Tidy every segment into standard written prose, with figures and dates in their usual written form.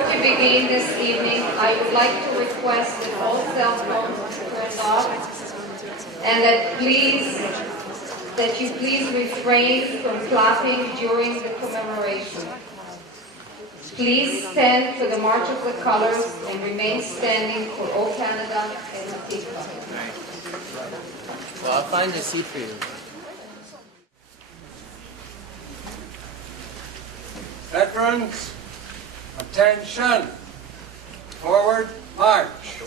Before we begin this evening, I would like to request that all cell phones are turned off and that you please refrain from clapping during the commemoration. Please stand for the March of the Colors and remain standing for O Canada and Hatikva. Well, I'll find a seat for you. Veterans, attention! Forward, march!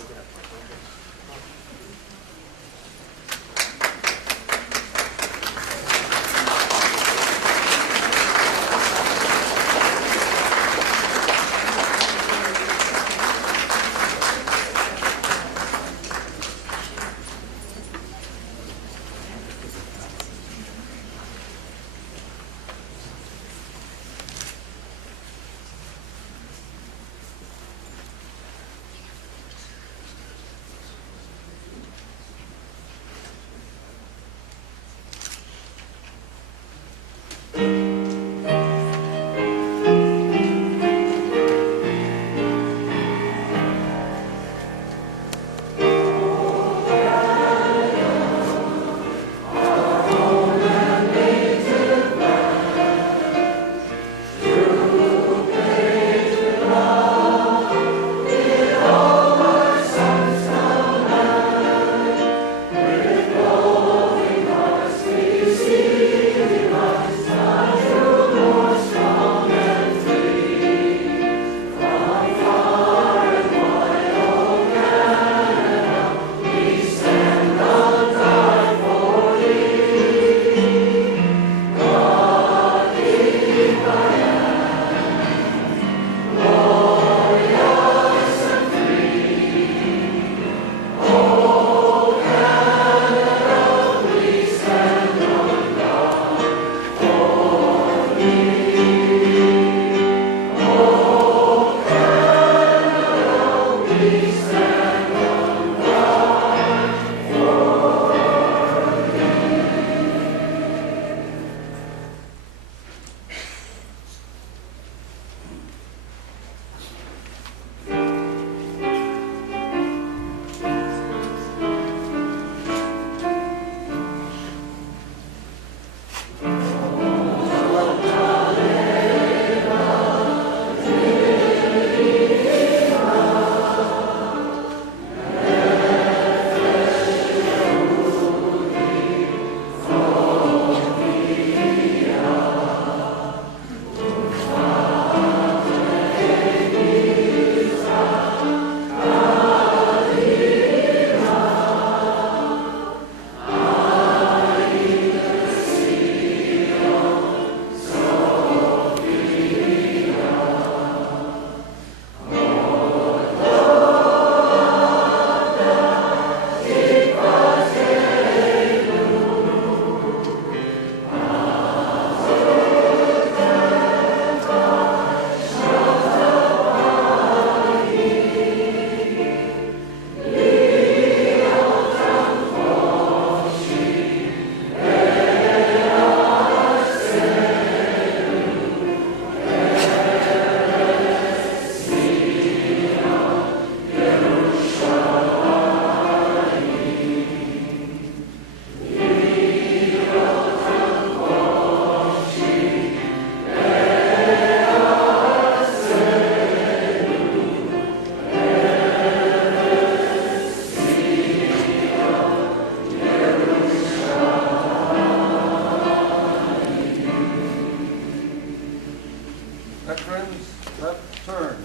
Veterans, left turn.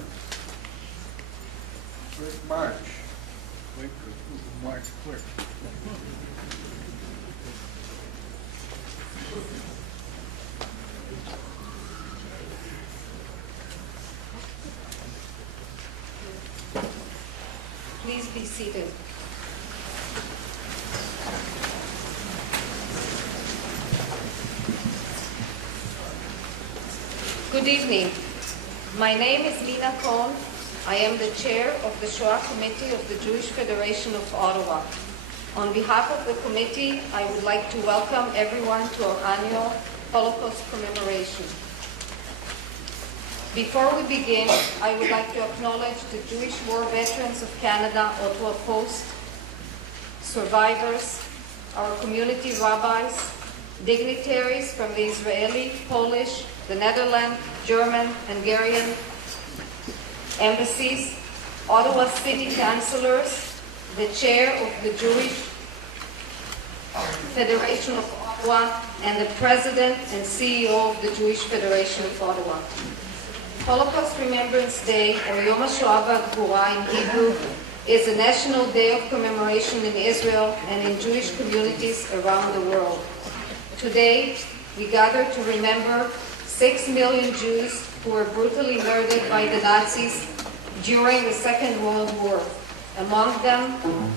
Quick march. Wait for people to march quick. Please be seated. Good evening. My name is Lina Cohn. I am the chair of the Shoah Committee of the Jewish Federation of Ottawa. On behalf of the committee, I would like to welcome everyone to our annual Holocaust commemoration. Before we begin, I would like to acknowledge the Jewish War Veterans of Canada, Ottawa Post, survivors, our community rabbis, dignitaries from the Israeli, Polish, the Netherlands, German, Hungarian embassies, Ottawa City Councillors, the chair of the Jewish Federation of Ottawa, and the president and CEO of the Jewish Federation of Ottawa. Holocaust Remembrance Day, or YomHashoah2013 in Hebrew, is a national day of commemoration in Israel and in Jewish communities around the world. Today, we gather to remember 6 million Jews who were brutally murdered by the Nazis during the Second World War. Among them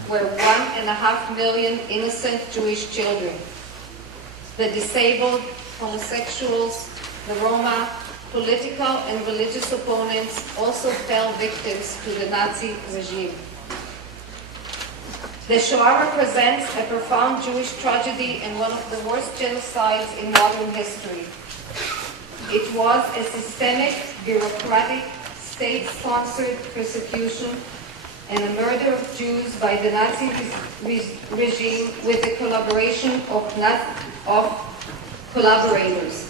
were 1.5 million innocent Jewish children. The disabled, homosexuals, the Roma, political and religious opponents also fell victims to the Nazi regime. The Shoah represents a profound Jewish tragedy and one of the worst genocides in modern history. It was a systemic, bureaucratic, state-sponsored persecution and a murder of Jews by the Nazi regime with the collaboration of collaborators.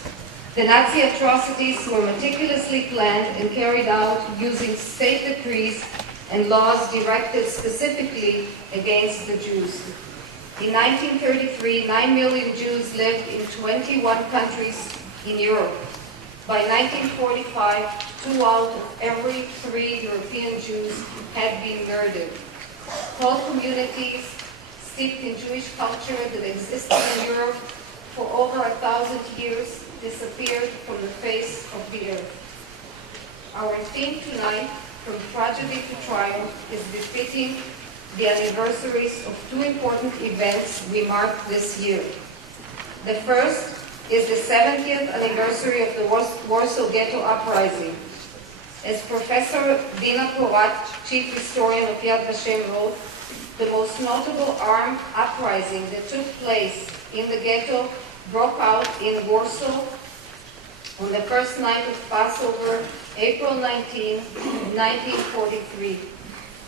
The Nazi atrocities were meticulously planned and carried out using state decrees and laws directed specifically against the Jews. In 1933, 9 million Jews lived in 21 countries in Europe. By 1945, 2 out of every 3 European Jews had been murdered. Whole communities steeped in Jewish culture that existed in Europe for over 1,000 years disappeared from the face of the earth. Our theme tonight, From Tragedy to Triumph, is befitting the anniversaries of 2 important events we mark this year. The first is the 70th anniversary of the Warsaw Ghetto Uprising. As Professor Dina Porat, Chief Historian of Yad Vashem, wrote, the most notable armed uprising that took place in the ghetto broke out in Warsaw on the first night of Passover, April 19, 1943.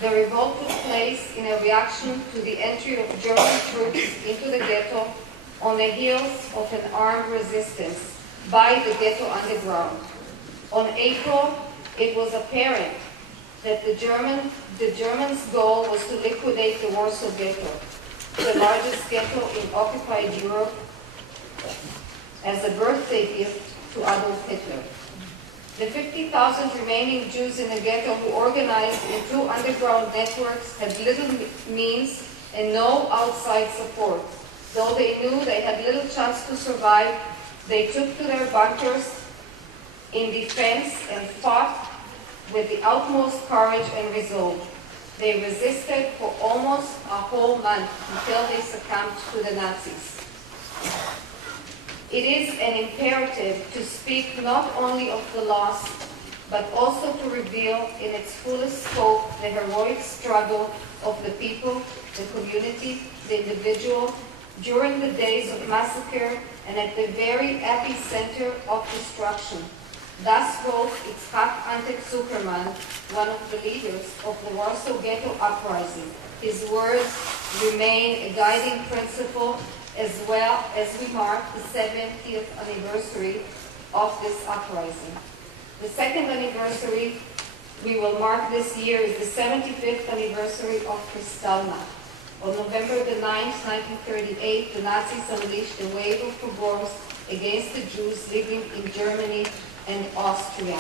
The revolt took place in a reaction to the entry of German troops into the ghetto on the heels of an armed resistance by the ghetto underground. On April, it was apparent that the Germans' goal was to liquidate the Warsaw Ghetto, the largest ghetto in occupied Europe, as a birthday gift to Adolf Hitler. The 50,000 remaining Jews in the ghetto who organized in 2 underground networks had little means and no outside support. Though they knew they had little chance to survive, they took to their bunkers in defense and fought with the utmost courage and resolve. They resisted for almost a whole month until they succumbed to the Nazis. It is an imperative to speak not only of the loss, but also to reveal in its fullest scope the heroic struggle of the people, the community, the individual, during the days of massacre and at the very epicenter of destruction. Thus wrote Itzhak Antek Zuckerman, one of the leaders of the Warsaw Ghetto Uprising. His words remain a guiding principle as well as we mark the 70th anniversary of this uprising. The second anniversary we will mark this year is the 75th anniversary of Kristallnacht. On November the 9th, 1938, the Nazis unleashed a wave of pogroms against the Jews living in Germany and Austria.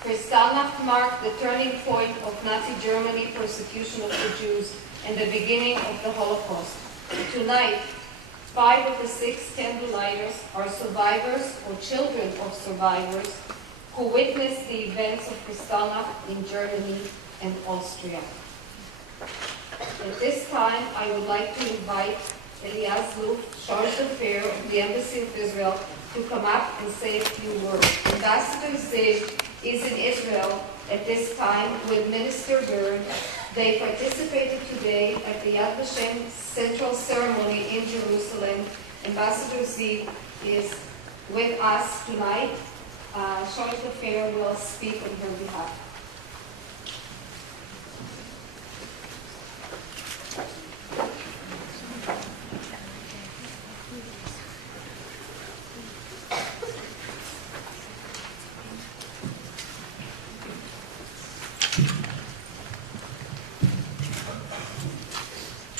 Kristallnacht marked the turning point of Nazi Germany persecution of the Jews and the beginning of the Holocaust. Tonight, 5 of the 6 candlelighters are survivors or children of survivors who witnessed the events of Kristallnacht in Germany and Austria. At this time, I would like to invite Elias Luf, Charge d'Affaires of the Embassy of Israel, to come up and say a few words. Ambassador Ziv is in Israel at this time with Minister Byrne. They participated today at the Yad Vashem Central Ceremony in Jerusalem. Ambassador Ziv is with us tonight. Shonika Fair will speak on her behalf.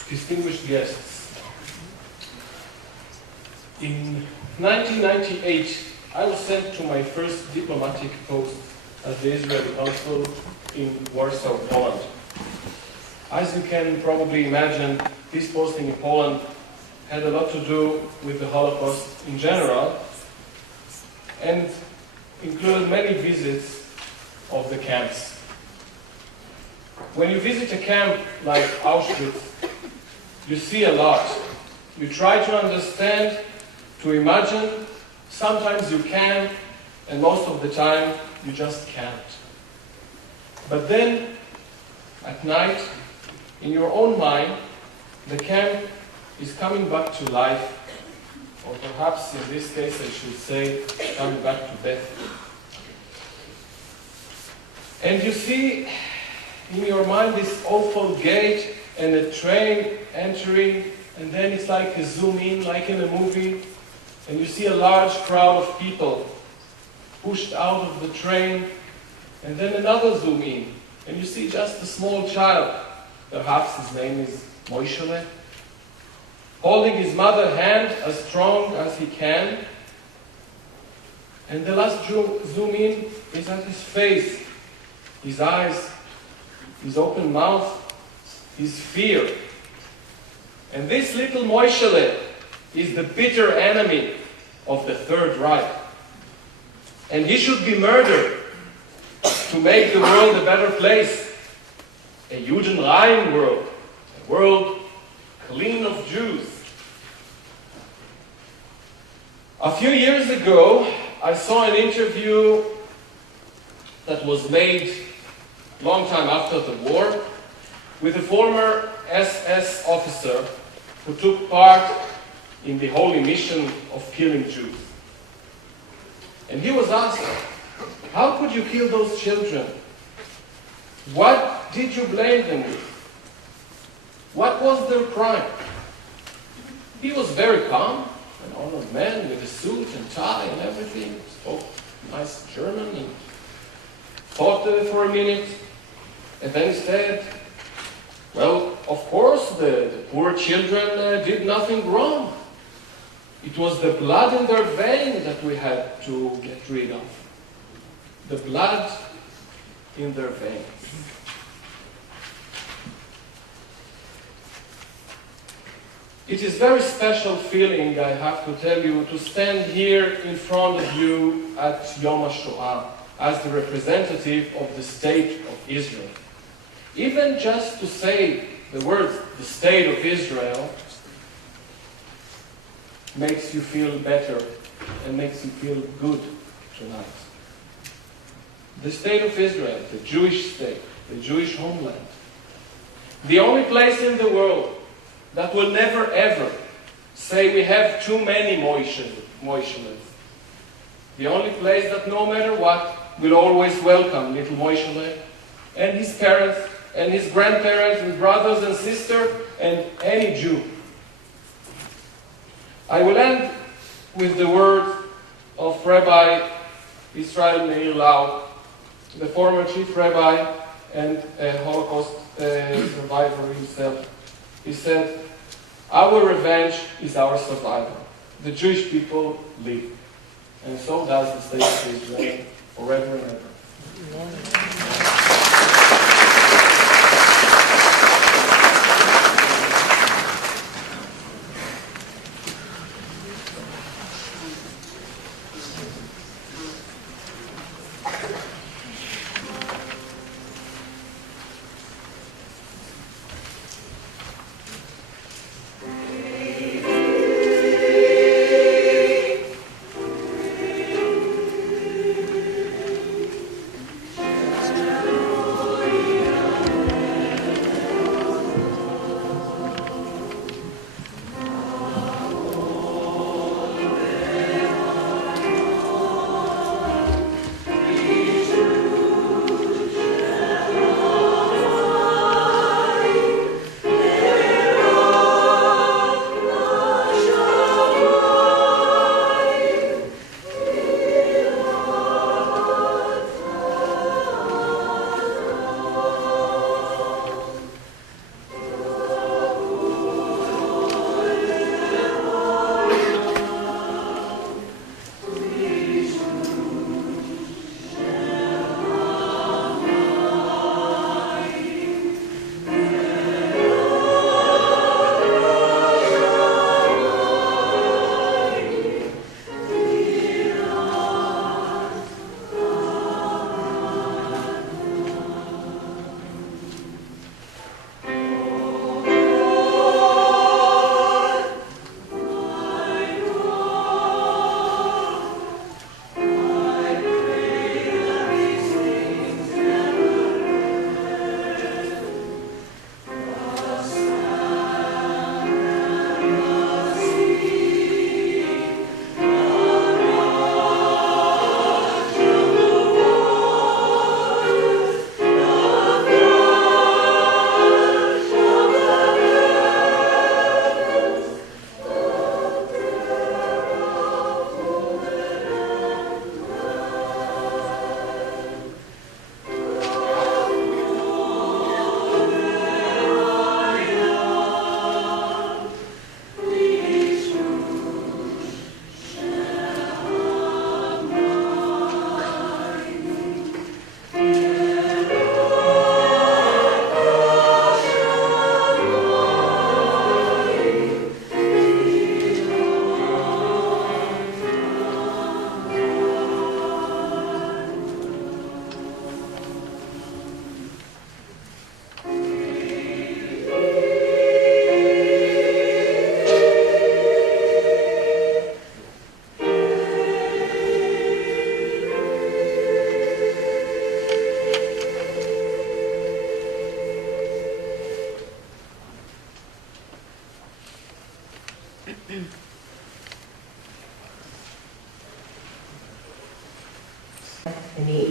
Distinguished guests, in 1998, I was sent to my first diplomatic post at the Israeli Consul in Warsaw, Poland. As you can probably imagine, this posting in Poland had a lot to do with the Holocaust in general and included many visits of the camps. When you visit a camp like Auschwitz, you see a lot. You try to understand, to imagine. Sometimes you can, and most of the time you just can't. But then, at night, in your own mind, the camp is coming back to life, or perhaps in this case I should say, coming back to death. And you see in your mind this awful gate and a train entering, and then it's like a zoom in, like in a movie, and you see a large crowd of people pushed out of the train, and then another zoom in, and you see just a small child, perhaps his name is Moishele, holding his mother's hand as strong as he can, and the last zoom in is at his face, his eyes, his open mouth, his fear. And this little Moishele is the bitter enemy of the Third Reich. And he should be murdered to make the world a better place. A Judenrein world. A world clean of Jews. A few years ago, I saw an interview that was made a long time after the war with a former SS officer who took part in the holy mission of killing Jews. And he was asked, how could you kill those children? What did you blame them with? What was their crime? He was very calm, an honored man with a suit and tie and everything, spoke nice German and thought for a minute, and then he said, well, of course, the poor children did nothing wrong. It was the blood in their veins that we had to get rid of. The blood in their veins. It is a very special feeling, I have to tell you, to stand here in front of you at Yom HaShoah as the representative of the State of Israel. Even just to say the words, the State of Israel, makes you feel better and makes you feel good tonight. The State of Israel, the Jewish state, the Jewish homeland, the only place in the world that will never ever say we have too many Moisheles. The only place that no matter what will always welcome little Moishele and his parents and his grandparents and brothers and sisters and any Jew. I will end with the words of Rabbi Israel Meir Lau, the former chief rabbi and a Holocaust survivor himself. He said, our revenge is our survival. The Jewish people live. And so does the State of Israel forever and ever.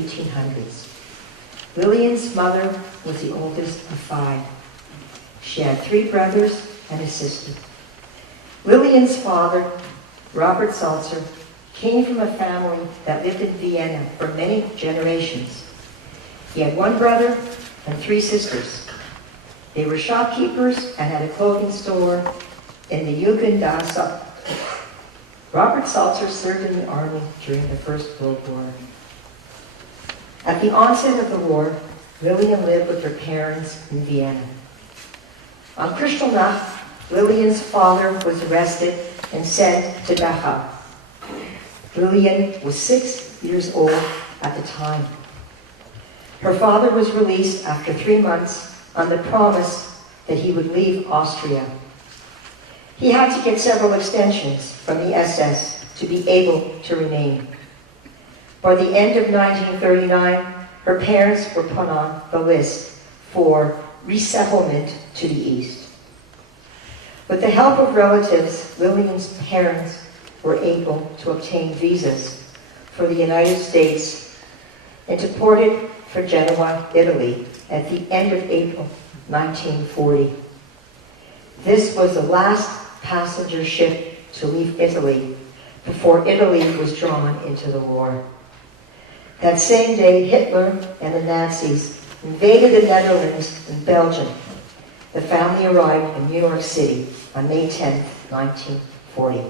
1800s. Lillian's mother was the oldest of 5. She had 3 brothers and a sister. Lillian's father, Robert Salzer, came from a family that lived in Vienna for many generations. He had 1 brother and 3 sisters. They were shopkeepers and had a clothing store in the Jugendasse. Robert Salzer served in the army during the First World War. At the onset of the war, Lillian lived with her parents in Vienna. On Kristallnacht, Lillian's father was arrested and sent to Dachau. Lillian was 6 years old at the time. Her father was released after 3 months on the promise that he would leave Austria. He had to get several extensions from the SS to be able to remain. By the end of 1939, her parents were put on the list for resettlement to the east. With the help of relatives, Lillian's parents were able to obtain visas for the United States and deported for Genoa, Italy, at the end of April 1940. This was the last passenger ship to leave Italy before Italy was drawn into the war. That same day, Hitler and the Nazis invaded the Netherlands and Belgium. The family arrived in New York City on May 10, 1940.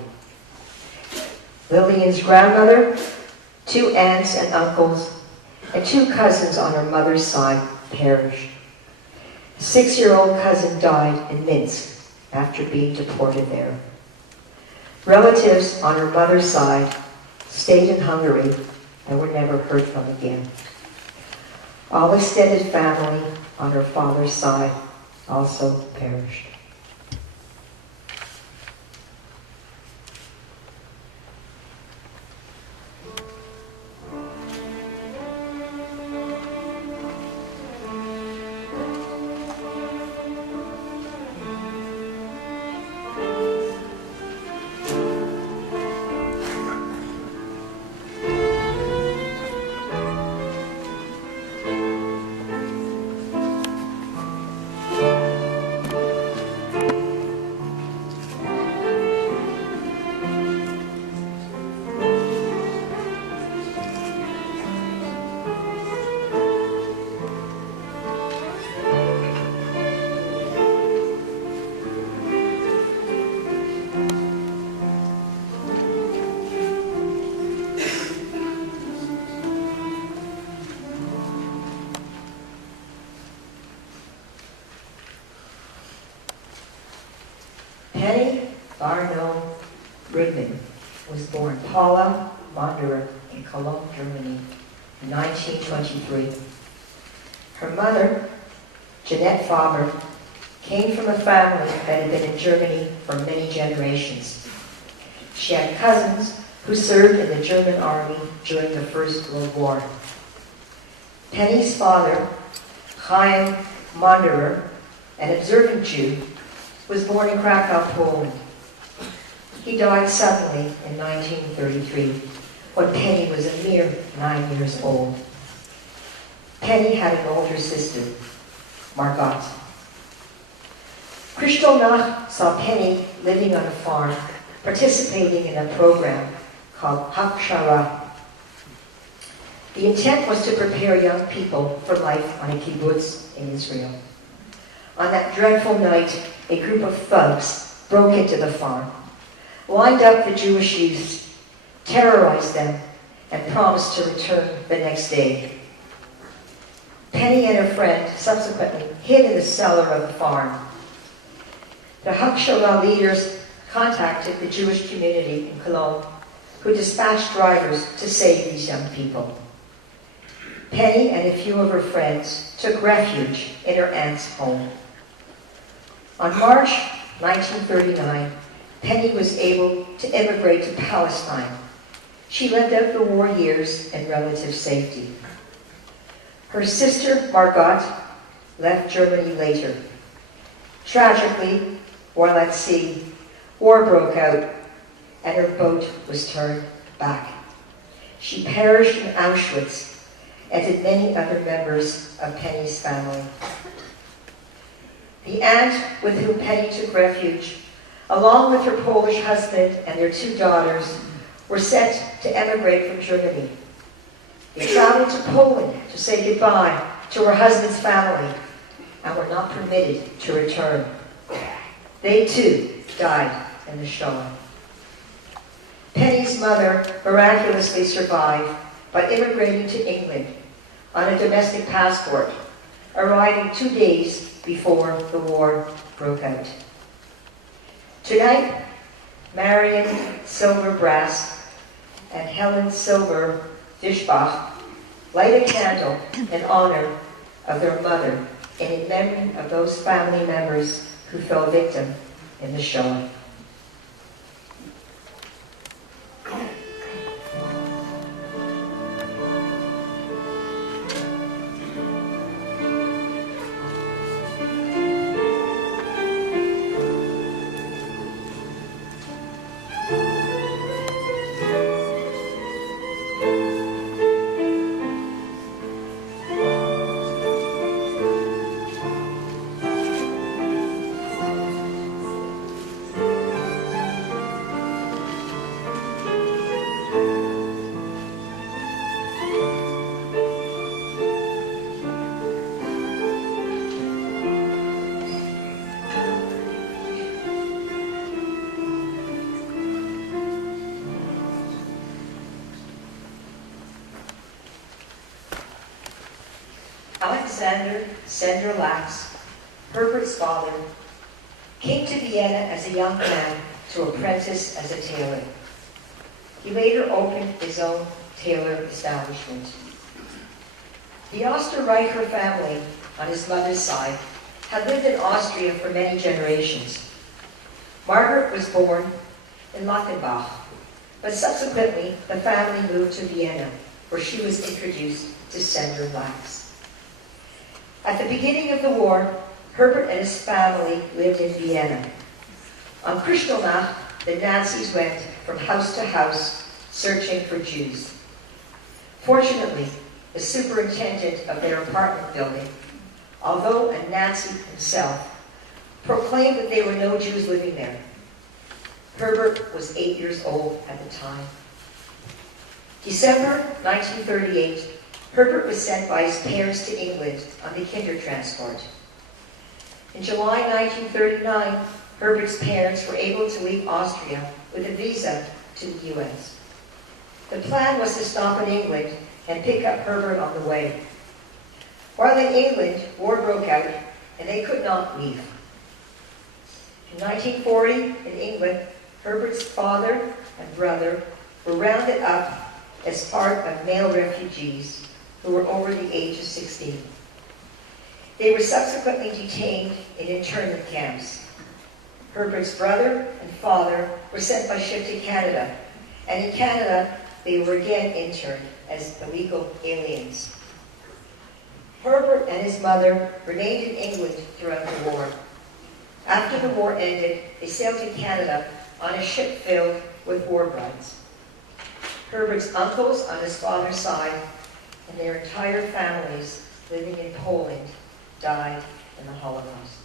Lillian's grandmother, 2 aunts and uncles, and 2 cousins on her mother's side perished. A 6-year-old cousin died in Minsk after being deported there. Relatives on her mother's side stayed in Hungary and were never heard from again. All extended family on her father's side also perished. Penny Barno Rudman was born Paula Wanderer in Cologne, Germany in 1923. Her mother, Jeanette Faber, came from a family that had been in Germany for many generations. She had cousins who served in the German army during the First World War. Penny's father, Chaim Wanderer, an observant Jew, was born in Krakow, Poland. He died suddenly in 1933, when Penny was a mere 9 years old. Penny had an older sister, Margot. Kristallnacht saw Penny living on a farm, participating in a program called YomHashoah. The intent was to prepare young people for life on a kibbutz in Israel. On that dreadful night, a group of thugs broke into the farm, lined up the Jewish youth, terrorized them, and promised to return the next day. Penny and her friend subsequently hid in the cellar of the farm. The YomHashoah leaders contacted the Jewish community in Cologne, who dispatched drivers to save these young people. Penny and a few of her friends took refuge in her aunt's home. On March 1939, Penny was able to immigrate to Palestine. She lived out the war years in relative safety. Her sister, Margot, left Germany later. Tragically, while at sea, war broke out and her boat was turned back. She perished in Auschwitz as did many other members of Penny's family. The aunt with whom Penny took refuge, along with her Polish husband and their 2 daughters, were set to emigrate from Germany. They traveled to Poland to say goodbye to her husband's family and were not permitted to return. They too died in the Shoah. Penny's mother miraculously survived by immigrating to England on a domestic passport, arriving 2 days before the war broke out. Tonight, Marion Silver Brass and Helen Silver Fischbach light a candle in honor of their mother and in memory of those family members who fell victim in the Shoah. Alexander Sender Lax, Herbert's father, came to Vienna as a young man to apprentice as a tailor. He later opened his own tailor establishment. The Osterreicher family, on his mother's side, had lived in Austria for many generations. Margaret was born in Lachenbach, but subsequently the family moved to Vienna, where she was introduced to Sender Lax. At the beginning of the war, Herbert and his family lived in Vienna. On Kristallnacht, the Nazis went from house to house searching for Jews. Fortunately, the superintendent of their apartment building, although a Nazi himself, proclaimed that there were no Jews living there. Herbert was 8 years old at the time. December 1938, Herbert was sent by his parents to England on the Kindertransport. In July 1939, Herbert's parents were able to leave Austria with a visa to the U.S. The plan was to stop in England and pick up Herbert on the way. While in England, war broke out and they could not leave. In 1940, in England, Herbert's father and brother were rounded up as part of male refugees who were over the age of 16. They were subsequently detained in internment camps. Herbert's brother and father were sent by ship to Canada, and in Canada they were again interned as illegal aliens. Herbert and his mother remained in England throughout the war. After the war ended, they sailed to Canada on a ship filled with war brides. Herbert's uncles on his father's side and their entire families living in Poland died in the Holocaust.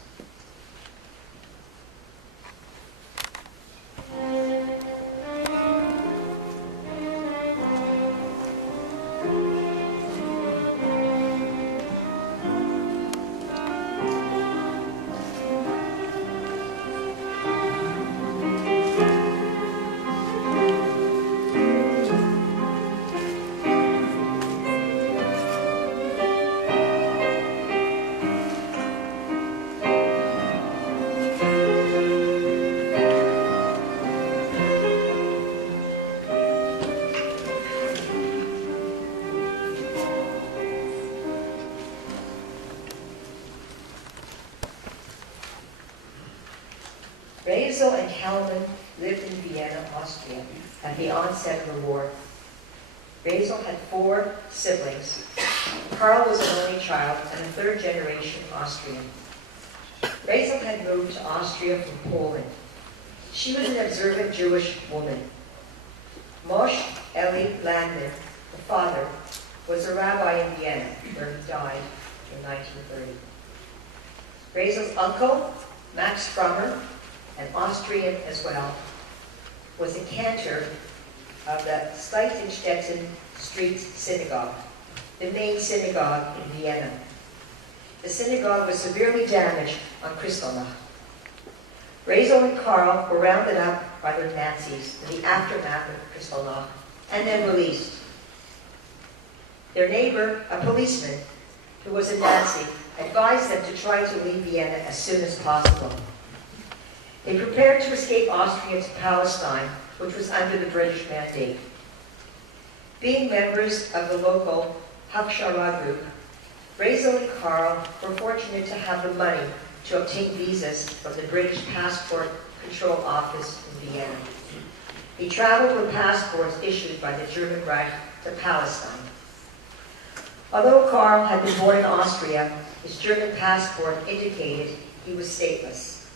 Razel and Kalman lived in Vienna, Austria, at the onset of the war. Razel had 4 siblings. Karl was an only child and a third-generation Austrian. Razel had moved to Austria from Poland. She was an observant Jewish woman. Moshe Eli Landner, the father, was a rabbi in Vienna, where he died in 1930. Raisel's uncle, Max Frommer, an Austrian as well, was a cantor of the Steiten Street Synagogue, the main synagogue in Vienna. The synagogue was severely damaged on Kristallnacht. Raisel and Karl were rounded up by the Nazis in the aftermath of Kristallnacht and then released. Their neighbor, a policeman who was a Nazi, advised them to try to leave Vienna as soon as possible. They prepared to escape Austria to Palestine, which was under the British mandate. Being members of the local YomHashoah group, Raisel and Karl were fortunate to have the money to obtain visas from the British Passport Control Office in Vienna. He traveled with passports issued by the German Reich to Palestine. Although Karl had been born in Austria, his German passport indicated he was stateless.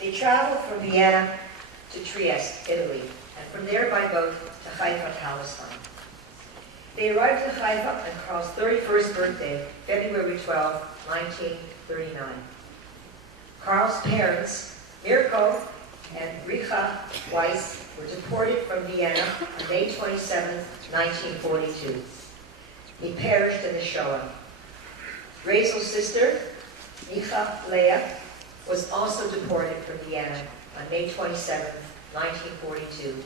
They traveled from Vienna to Trieste, Italy, and from there by boat to Haifa, Palestine. They arrived in Haifa on Karl's 31st birthday, February 12, 1939. Karl's parents, Mirko and Richa Weiss, were deported from Vienna on May 27, 1942. He perished in the Shoah. Raisel's sister, Micha Leah, was also deported from Vienna on May 27, 1942,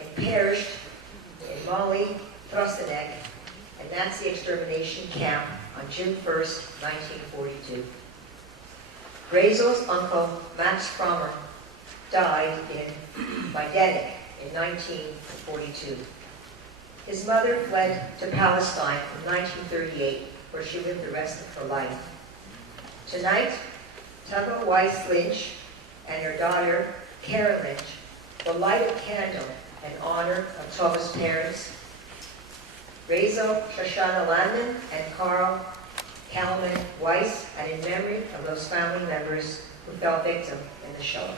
and perished in Mali, Trostenek, a Nazi extermination camp on June 1, 1942. Raisel's uncle, Max Frommer, died in Majdanek in 1942. His mother fled to Palestine in 1938, where she lived the rest of her life. Tonight, Tugga Weiss Lynch and her daughter, Karen Lynch, will light a candle in honor of Tova's parents, Raisel Shoshana Landman and Karl Kalman Weiss, and in memory of those family members who fell victim in the Shoah.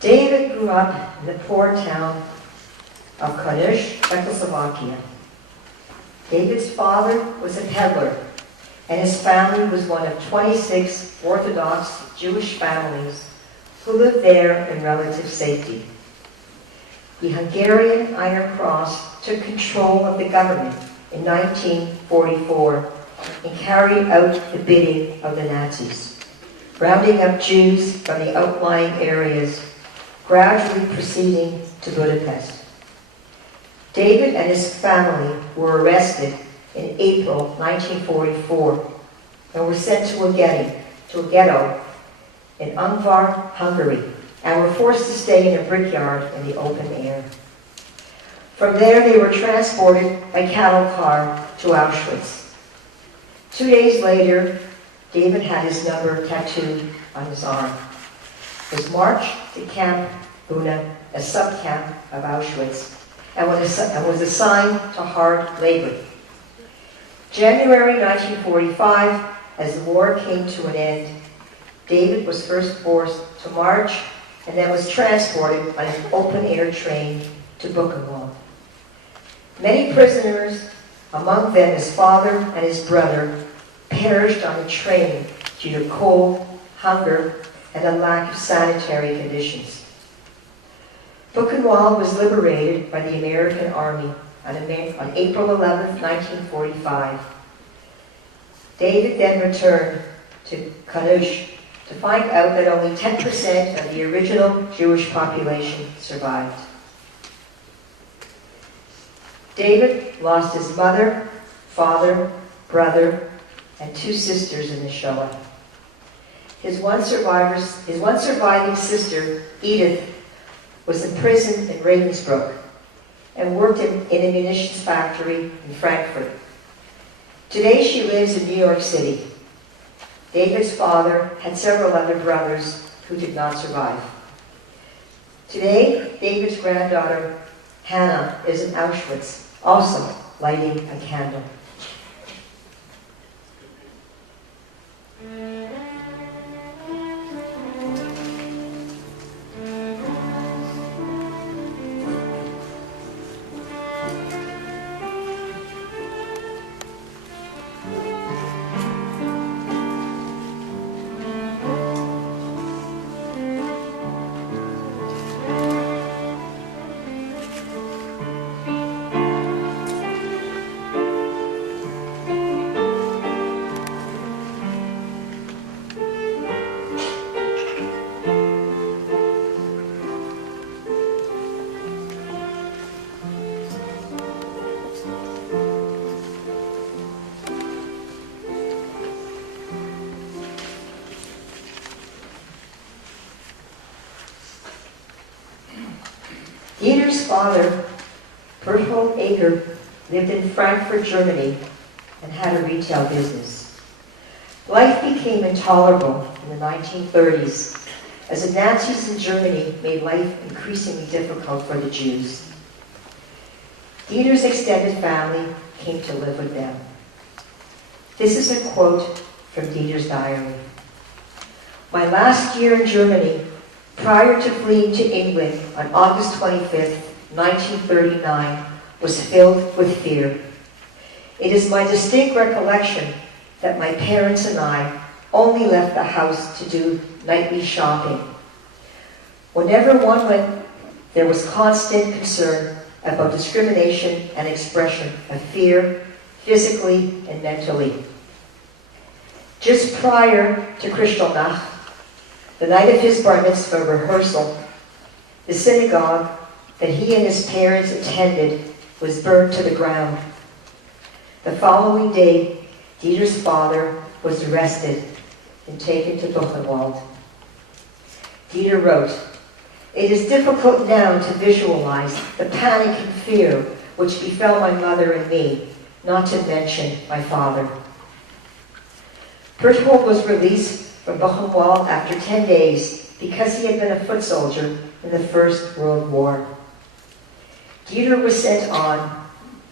David grew up in the poor town of Konush, Czechoslovakia. David's father was a peddler, and his family was one of 26 Orthodox Jewish families who lived there in relative safety. The Hungarian Iron Cross took control of the government in 1944 and carried out the bidding of the Nazis, rounding up Jews from the outlying areas, gradually proceeding to Budapest. David and his family were arrested in April 1944 and were sent to a ghetto in Ungvar, Hungary, and were forced to stay in a brickyard in the open air. From there, they were transported by cattle car to Auschwitz. 2 days later, David had his number tattooed on his arm. Was marched to Camp Buna, a subcamp of Auschwitz, and was assigned to hard labor. January 1945, as the war came to an end, David was first forced to march and then was transported on an open-air train to Buchenwald. Many prisoners, among them his father and his brother, perished on the train due to cold, hunger, and a lack of sanitary conditions. Buchenwald was liberated by the American Army on April 11, 1945. David then returned to Kanush to find out that only 10% of the original Jewish population survived. David lost his mother, father, brother, and 2 sisters in the Shoah. His one surviving sister, Edith, was imprisoned in Ravensbrück and worked in a munitions factory in Frankfurt. Today she lives in New York City. David's father had several other brothers who did not survive. Today, David's granddaughter, Hannah, is in Auschwitz, also lighting a candle. Dieter's father, Berthold Eger, lived in Frankfurt, Germany, and had a retail business. Life became intolerable in the 1930s as the Nazis in Germany made life increasingly difficult for the Jews. Dieter's extended family came to live with them. This is a quote from Dieter's diary. "My last year in Germany, prior to fleeing to England on August 25th, 1939, was filled with fear. It is my distinct recollection that my parents and I only left the house to do nightly shopping. Whenever one went, there was constant concern about discrimination and expression of fear, physically and mentally. Just prior to Kristallnacht, the night of his bar mitzvah rehearsal, the synagogue that he and his parents attended was burned to the ground. The following day, Dieter's father was arrested and taken to Buchenwald." Dieter wrote, "It is difficult now to visualize the panic and fear which befell my mother and me, not to mention my father." Berthold was released from Buchenwald after 10 days because he had been a foot soldier in the First World War. Dieter was sent on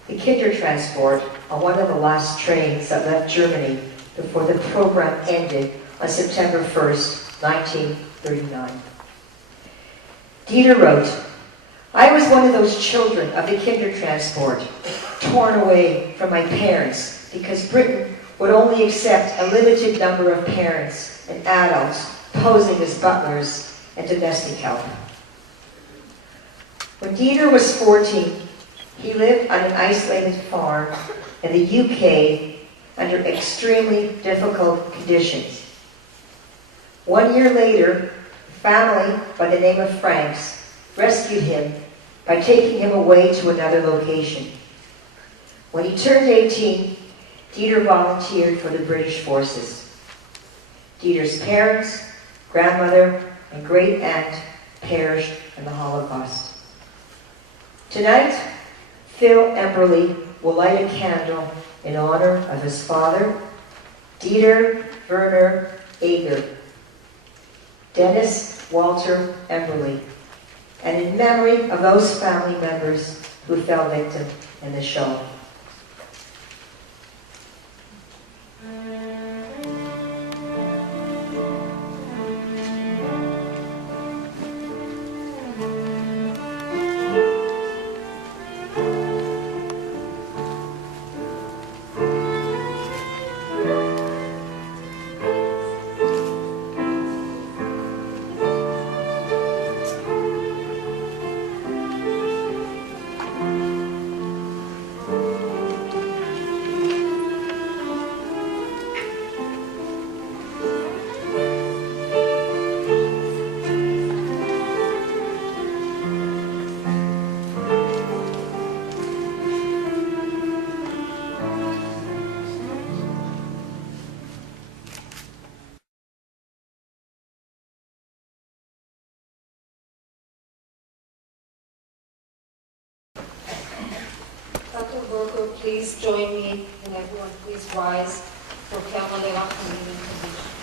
the Kindertransport on one of the last trains that left Germany before the program ended on September 1st, 1939. Dieter wrote, "I was one of those children of the Kindertransport, torn away from my parents because Britain would only accept a limited number of parents and adults posing as butlers and domestic help." When Dieter was 14, he lived on an isolated farm in the UK under extremely difficult conditions. 1 year later, a family by the name of Franks rescued him by taking him away to another location. When he turned 18, Dieter volunteered for the British forces. Dieter's parents, grandmother, and great aunt perished in the Holocaust. Tonight, Phil Emberley will light a candle in honor of his father, Dieter Werner Eger, Dennis Walter Emberley, and in memory of those family members who fell victim in the Shoah. please join me, and everyone please rise for Kamalera communion Kaddish.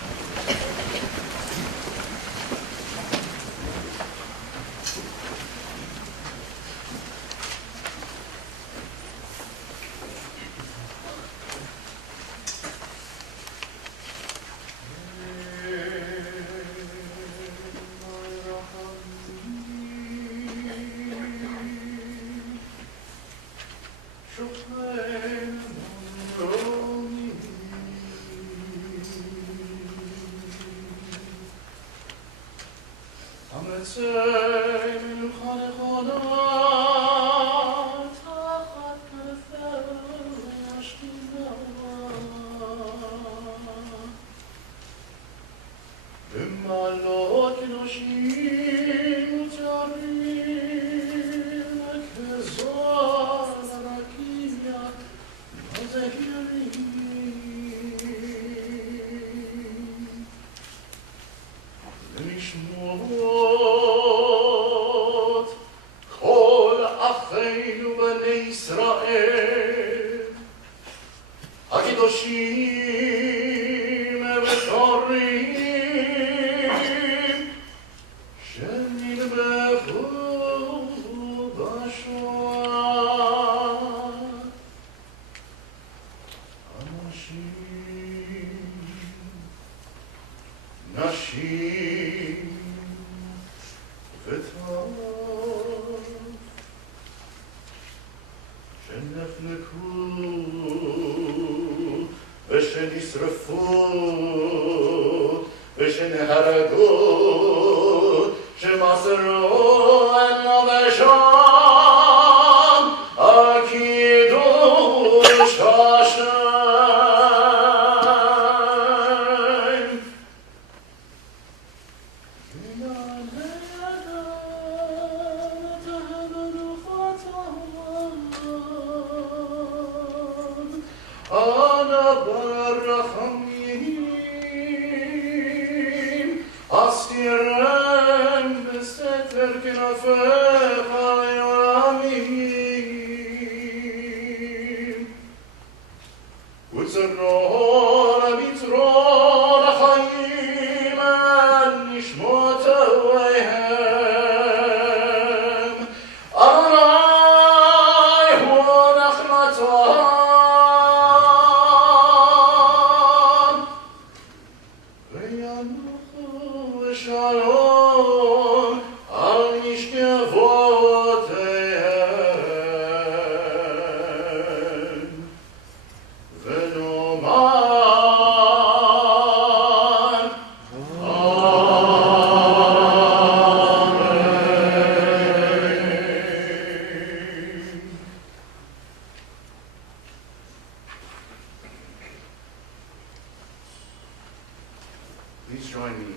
Please join me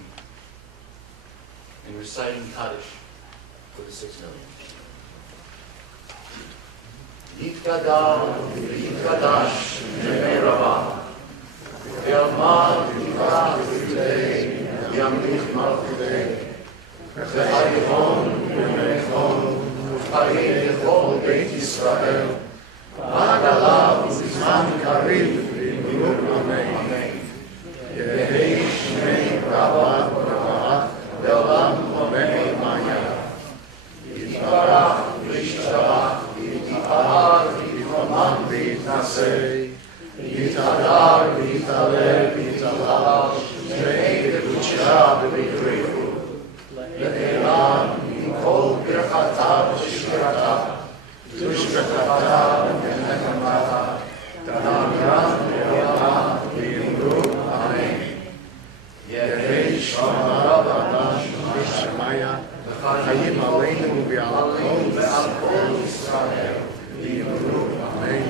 in reciting Kaddish for the 6 million. Yitkadal v'yitkadash b'nei Rabbah v'yamad v'yikach v'yudei v'yamlich malchutei v'chayivon v'yamechon v'chayei l'chol Beit Yisrael v'agalav v'zman kariv v'yimur Amen. Yehei Shmei Rabba Rabba Le'olam Amen Maya Yitbarach v'yishtabach Yitahar v'yitroman v'yitnaseh Yitadar v'yitalel v'yitalal Shmei v'yutshah v'yitrefu Le'elam Yikol birchatav v'shiratav Tushbechatav v'nechamatav Tanam v'yamah v'yimru יהי שמע רבנה שמיה חיים עלינו ועל כל ישראל ויאמרו אמן.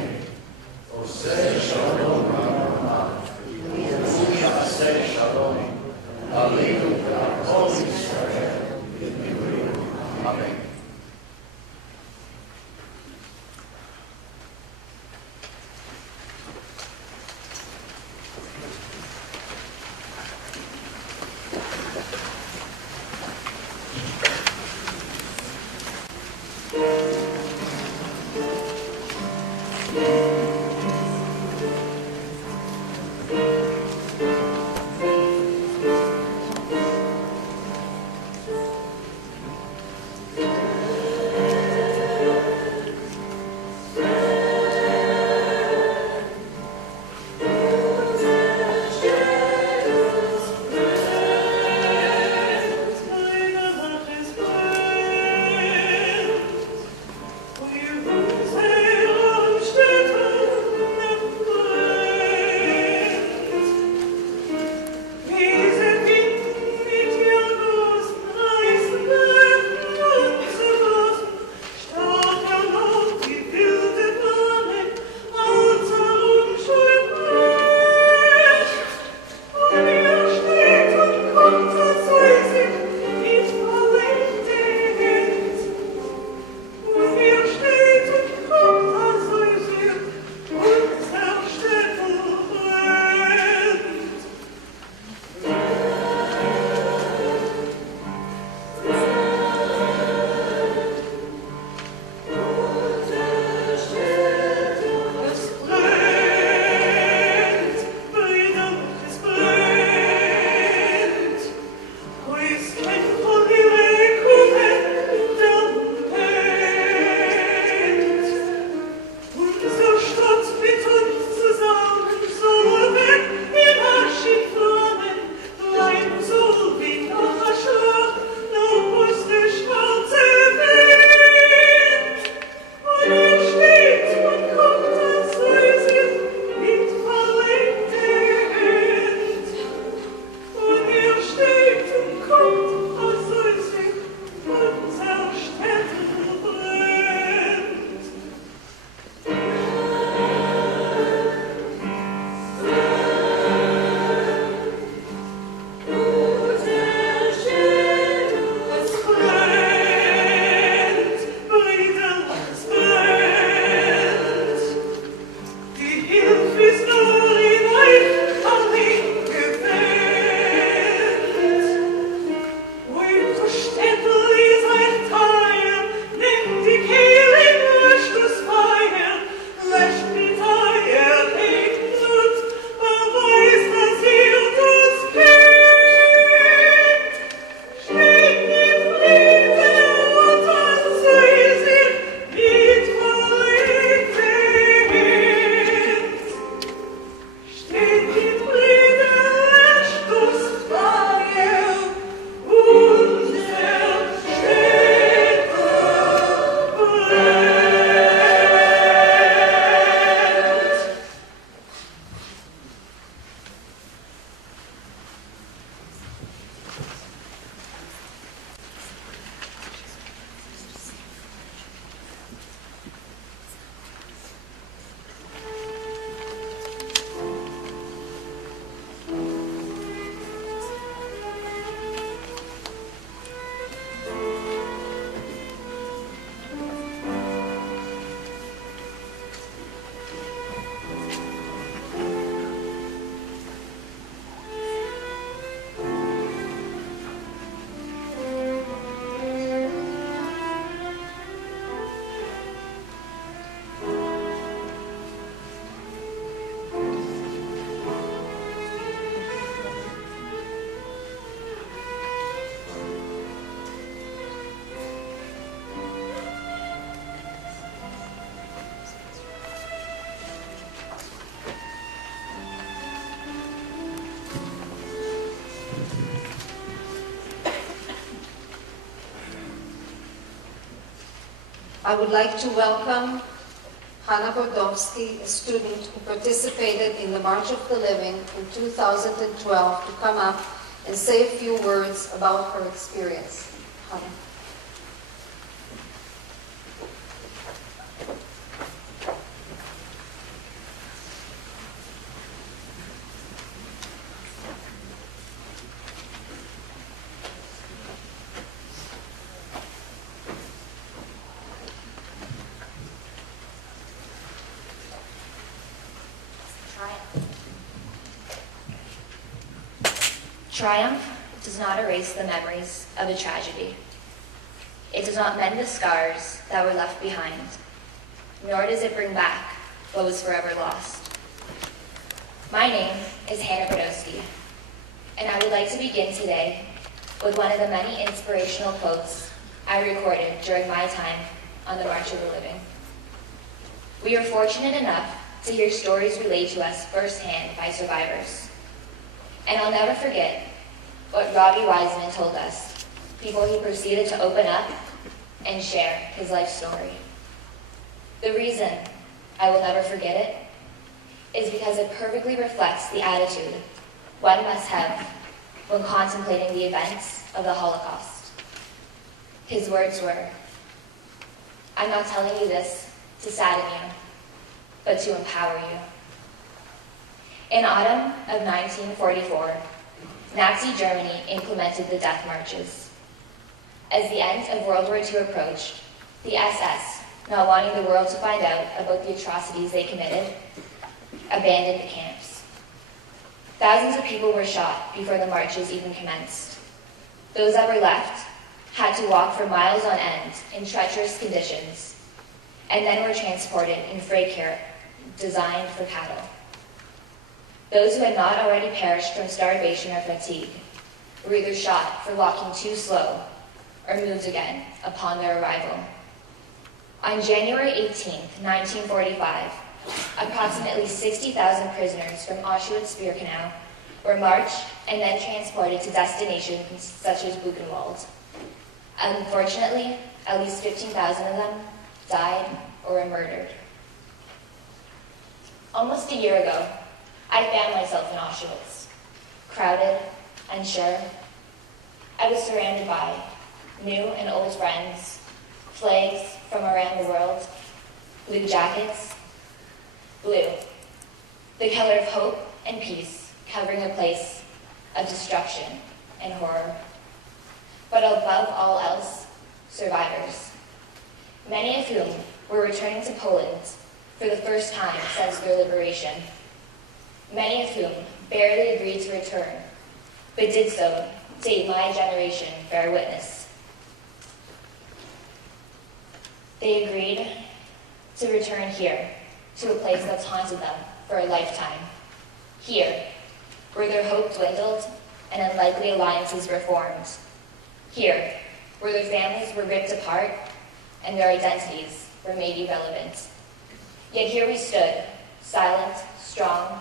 עושה שלום רבנה והוא יעשה שלום עלינו ועל כל ישראל ויאמרו אמן. Thank you. I would like to welcome Hannah Bordowski, a student who participated in the March of the Living in 2012, to come up and say a few words about her experience. Hannah. Triumph does not erase the memories of a tragedy. It does not mend the scars that were left behind, nor does it bring back what was forever lost. My name is Hannah Brodowski, and I would like to begin today with one of the many inspirational quotes I recorded during my time on the March of the Living. We are fortunate enough to hear stories relayed to us firsthand by survivors. And I'll never forget what Robbie Wiseman told us before he proceeded to open up and share his life story. The reason I will never forget it is because it perfectly reflects the attitude one must have when contemplating the events of the Holocaust. His words were, "I'm not telling you this to sadden you, but to empower you." In autumn of 1944, Nazi Germany implemented the death marches. As the end of World War II approached, the SS, not wanting the world to find out about the atrocities they committed, abandoned the camps. Thousands of people were shot before the marches even commenced. Those that were left had to walk for miles on end in treacherous conditions, and then were transported in freight car designed for cattle. Those who had not already perished from starvation or fatigue were either shot for walking too slow or moved again upon their arrival. On January 18, 1945, approximately 60,000 prisoners from Auschwitz-Birkenau were marched and then transported to destinations such as Buchenwald. Unfortunately, at least 15,000 of them died or were murdered. Almost a year ago, I found myself in Auschwitz, crowded, unsure. I was surrounded by new and old friends, flags from around the world, blue jackets, blue, the color of hope and peace, covering a place of destruction and horror. But above all else, survivors, many of whom were returning to Poland for the first time since their liberation. Many of whom barely agreed to return, but did so to aid my generation bear witness. They agreed to return here, to a place that's haunted them for a lifetime. Here, where their hope dwindled and unlikely alliances were formed. Here, where their families were ripped apart and their identities were made irrelevant. Yet here we stood, silent, strong,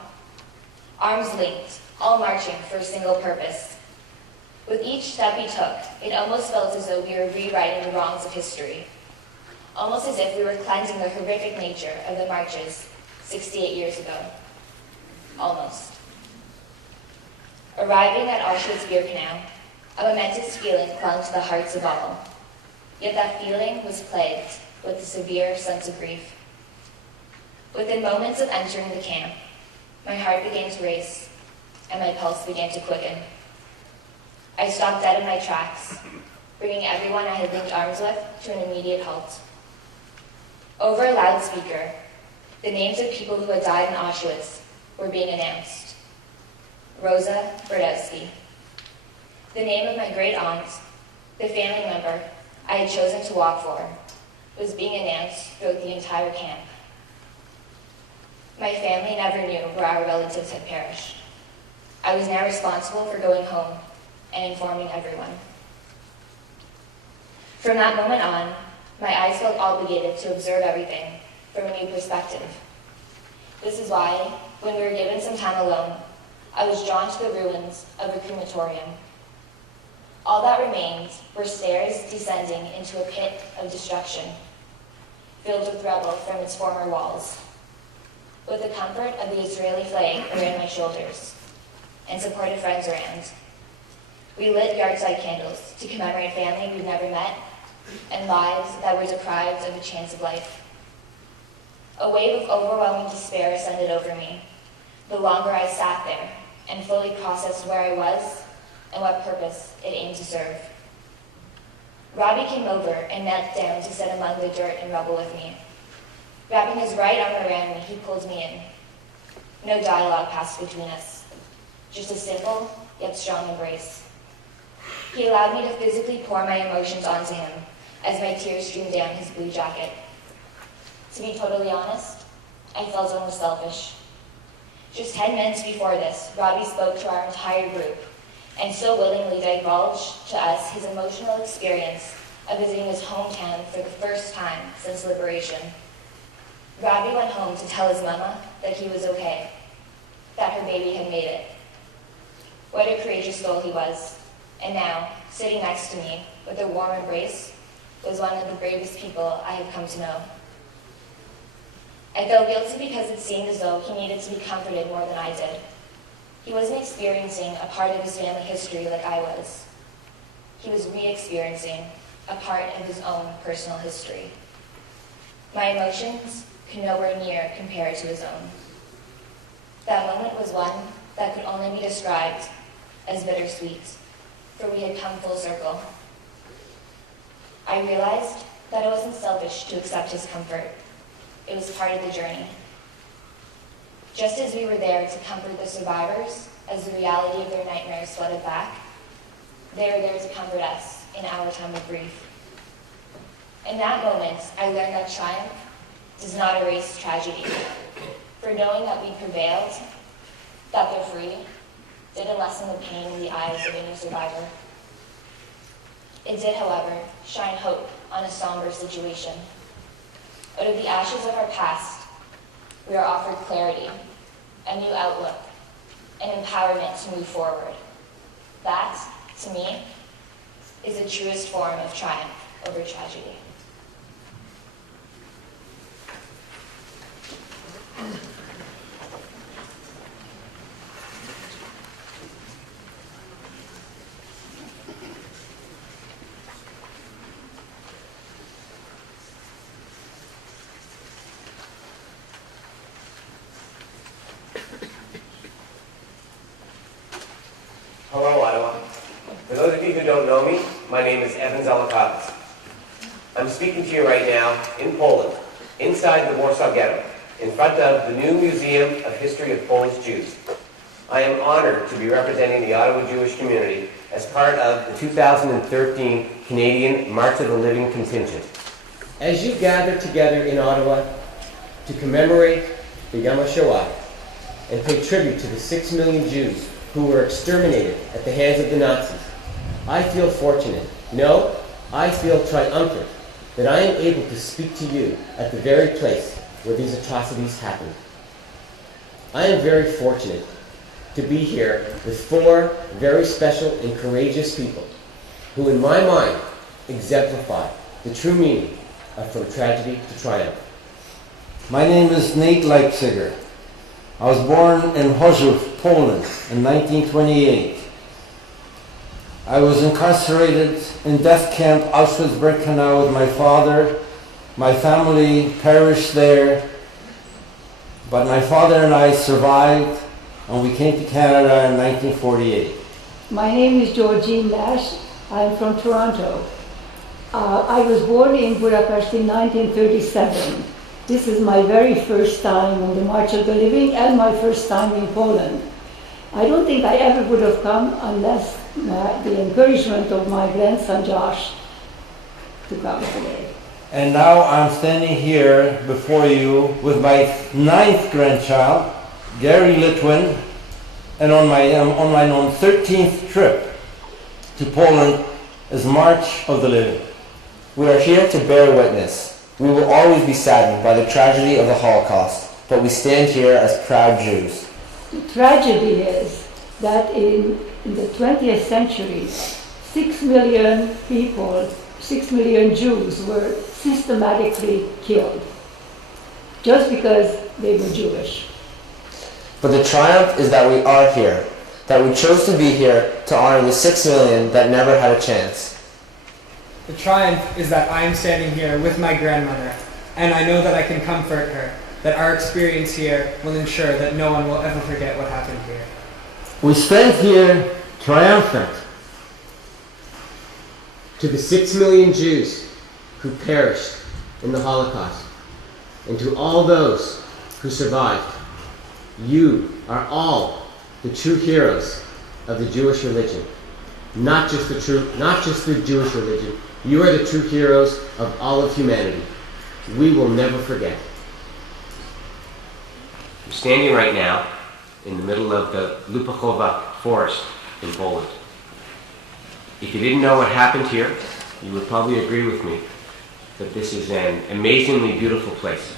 arms linked, all marching for a single purpose. With each step we took, it almost felt as though we were rewriting the wrongs of history, almost as if we were cleansing the horrific nature of the marches 68 years ago. Almost. Arriving at Auschwitz-Birkenau, a momentous feeling clung to the hearts of all. Yet that feeling was plagued with a severe sense of grief. Within moments of entering the camp, my heart began to race, and my pulse began to quicken. I stopped dead in my tracks, bringing everyone I had linked arms with to an immediate halt. Over a loudspeaker, the names of people who had died in Auschwitz were being announced. Rosa Brodowski. The name of my great aunt, the family member I had chosen to walk for, was being announced throughout the entire camp. My family never knew where our relatives had perished. I was now responsible for going home and informing everyone. From that moment on, my eyes felt obligated to observe everything from a new perspective. This is why, when we were given some time alone, I was drawn to the ruins of a crematorium. All that remained were stairs descending into a pit of destruction. filled with rubble from its former walls. With the comfort of the Israeli flag around my shoulders and supportive friends around, we lit yard-side candles to commemorate family we'd never met and lives that were deprived of a chance of life. A wave of overwhelming despair ascended over me the longer I sat there and fully processed where I was and what purpose it aimed to serve. Robbie came over and knelt down to sit among the dirt and rubble with me. Wrapping his right arm around me, he pulled me in. No dialogue passed between us, just a simple yet strong embrace. He allowed me to physically pour my emotions onto him as my tears streamed down his blue jacket. To be totally honest, I felt almost selfish. Just 10 minutes before this, Robbie spoke to our entire group and so willingly divulged to us his emotional experience of visiting his hometown for the first time since liberation. Robbie went home to tell his mama that he was okay, that her baby had made it. What a courageous soul he was. And now, sitting next to me with a warm embrace, was one of the bravest people I have come to know. I felt guilty because it seemed as though he needed to be comforted more than I did. He wasn't experiencing a part of his family history like I was. He was re-experiencing a part of his own personal history. My emotions could nowhere near compare to his own. That moment was one that could only be described as bittersweet, for we had come full circle. I realized that it wasn't selfish to accept his comfort. It was part of the journey. Just as we were there to comfort the survivors as the reality of their nightmares flooded back, they were there to comfort us in our time of grief. In that moment, I learned that triumph does not erase tragedy. For knowing that we prevailed, that they're free, didn't lessen the pain in the eyes of any survivor. It did, however, shine hope on a somber situation. Out of the ashes of our past, we are offered clarity, a new outlook, and empowerment to move forward. That, to me, is the truest form of triumph over tragedy. Hello, Ottawa. For those of you who don't know me, my name is Evan Zalakakis. I'm speaking to you right now in Poland, inside the Warsaw Ghetto, in front of the new Museum of History of Polish Jews. I am honored to be representing the Ottawa Jewish community as part of the 2013 Canadian March of the Living contingent. As you gather together in Ottawa to commemorate the YomHashoah and pay tribute to the 6 million Jews who were exterminated at the hands of the Nazis, I feel fortunate. No, I feel triumphant that I am able to speak to you at the very place where these atrocities happened. I am very fortunate to be here with 4 very special and courageous people who, in my mind, exemplify the true meaning of from tragedy to triumph. My name is Nate Leipziger. I was born in Chorzów, Poland in 1928. I was incarcerated in death camp Auschwitz-Birkenau with my father. My family perished there, but my father and I survived, and we came to Canada in 1948. My name is Georgine Nash. I'm from Toronto. I was born in Budapest in 1937. This is my very first time on the March of the Living and my first time in Poland. I don't think I ever would have come unless the encouragement of my grandson Josh to come today. And now I'm standing here before you with my 9th grandchild, Gary Litwin, and on my 13th trip to Poland is March of the Living. We are here to bear witness. We will always be saddened by the tragedy of the Holocaust, but we stand here as proud Jews. The tragedy is that in the 20th century, 6 million people 6 million Jews were systematically killed just because they were Jewish. But the triumph is that we are here, that we chose to be here to honor the 6 million that never had a chance. The triumph is that I am standing here with my grandmother, and I know that I can comfort her, that our experience here will ensure that no one will ever forget what happened here. We stand here triumphant. To the 6 million Jews who perished in the Holocaust, and to all those who survived, you are all the true heroes of the Jewish religion. Not just the Jewish religion. You are the true heroes of all of humanity. We will never forget. I'm standing right now in the middle of the Lupachowa forest in Poland. If you didn't know what happened here, you would probably agree with me that this is an amazingly beautiful place.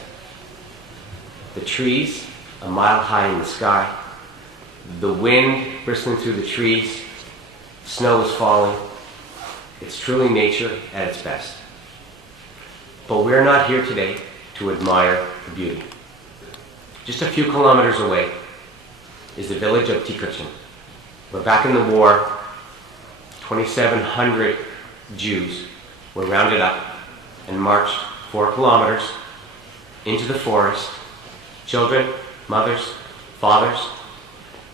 The trees, a mile high in the sky, the wind bristling through the trees, snow is falling. It's truly nature at its best. But we're not here today to admire the beauty. Just a few kilometers away is the village of Tikocin, where back in the war, 2,700 Jews were rounded up and marched 4 kilometers into the forest. Children, mothers, fathers,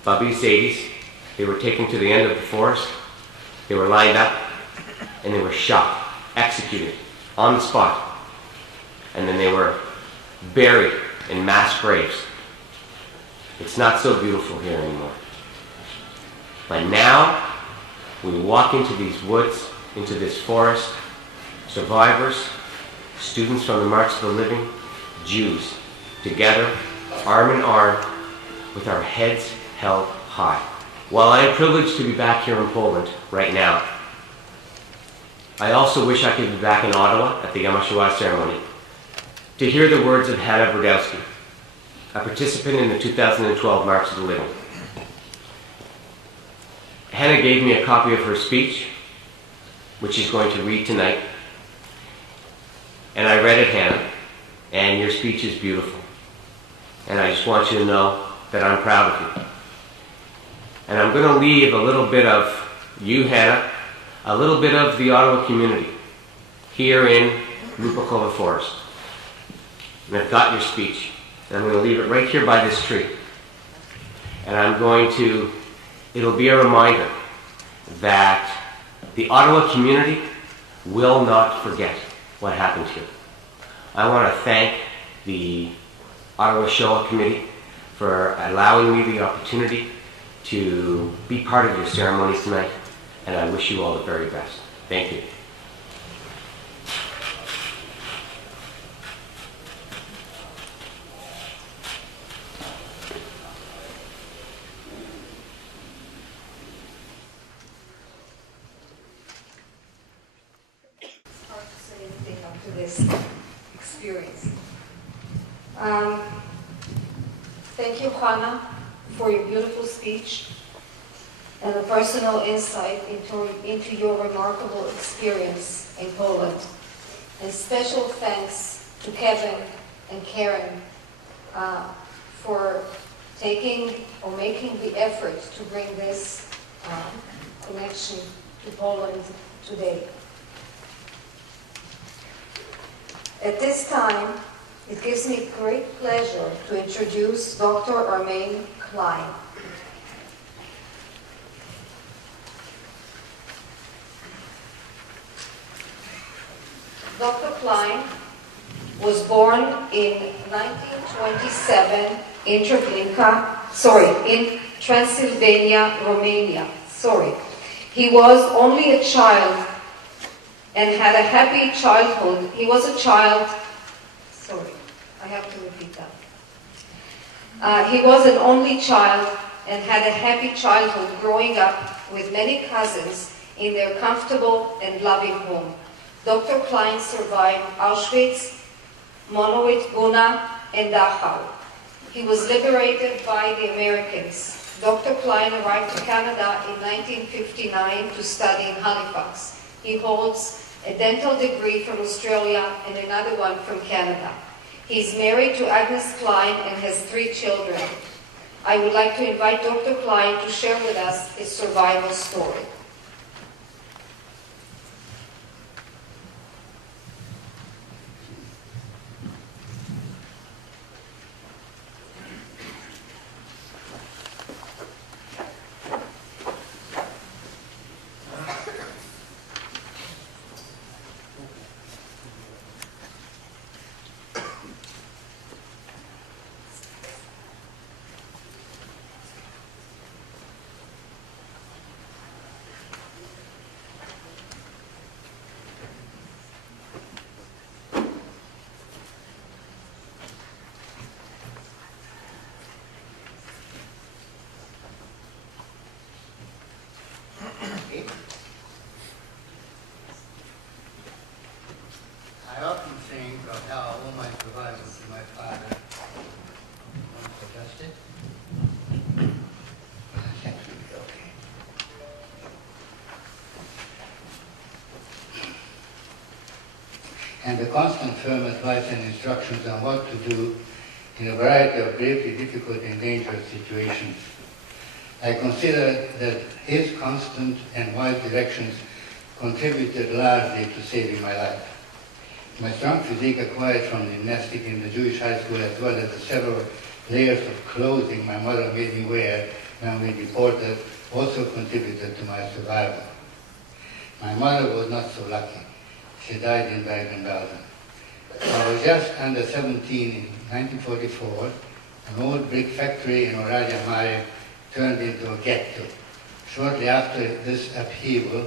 babis, zadis, they were taken to the end of the forest. They were lined up and they were shot, executed on the spot. And then they were buried in mass graves. It's not so beautiful here anymore. But now, we walk into these woods, into this forest, survivors, students from the March of the Living, Jews, together, arm in arm, with our heads held high. While I am privileged to be back here in Poland right now, I also wish I could be back in Ottawa at the YomHashoah ceremony to hear the words of Hannah Brodowski, a participant in the 2012 March of the Living. Hannah gave me a copy of her speech, which she's going to read tonight. And I read it, Hannah, and your speech is beautiful. And I just want you to know that I'm proud of you. And I'm going to leave a little bit of you, Hannah, a little bit of the Ottawa community here in Lupachowa Forest. And I've got your speech. And I'm going to leave it right here by this tree. And it'll be a reminder that the Ottawa community will not forget what happened here. I want to thank the Ottawa Shoah Committee for allowing me the opportunity to be part of your ceremonies tonight, and I wish you all the very best. Thank you. It's hard to say anything after this experience. Thank you, Hannah, for your beautiful speech and a personal insight into your remarkable experience in Poland. And special thanks to Kevin and Karen for taking or making the effort to bring this connection to Poland today. At this time, it gives me great pleasure to introduce Dr. Armane Klein. Dr. Klein was born in 1927 in in Transylvania, Romania. He was only a child and had a happy childhood. He was a child, I have to repeat that. He was an only child and had a happy childhood growing up with many cousins in their comfortable and loving home. Dr. Klein survived Auschwitz, Monowitz, Buna, and Dachau. He was liberated by the Americans. Dr. Klein arrived to Canada in 1959 to study in Halifax. He holds a dental degree from Australia, and another one from Canada. He's married to Agnes Klein and has 3 children. I would like to invite Dr. Klein to share with us his survival story. I often think of how I owe my survival to my father. Want to adjust it? That should be okay. And the constant firm advice and instructions on what to do in a variety of gravely difficult and dangerous situations. I consider that his constant and wise directions contributed largely to saving my life. My strong physique acquired from gymnastics in the Jewish high school, as well as the several layers of clothing my mother made me wear when we deported, also contributed to my survival. My mother was not so lucky. She died in Bergen-Belsen. I was just under 17 in 1944. An old brick factory in Oralia Mare turned into a ghetto. Shortly after this upheaval,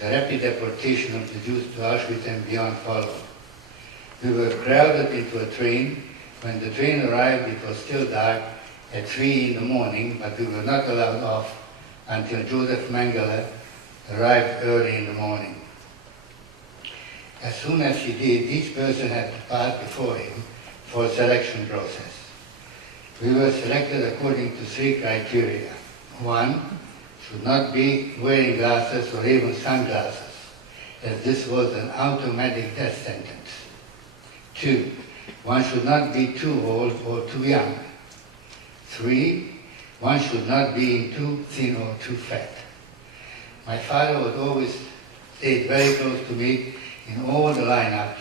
the rapid deportation of the Jews to Auschwitz and beyond followed. We were crowded into a train. When the train arrived, it was still dark at 3 in the morning, but we were not allowed off until Joseph Mengele arrived early in the morning. As soon as he did, each person had to pass before him for a selection process. We were selected according to 3 criteria. 1, should not be wearing glasses or even sunglasses, as this was an automatic death sentence. 2, one should not be too old or too young. 3, one should not be too thin or too fat. My father was always stayed very close to me in all the lineups,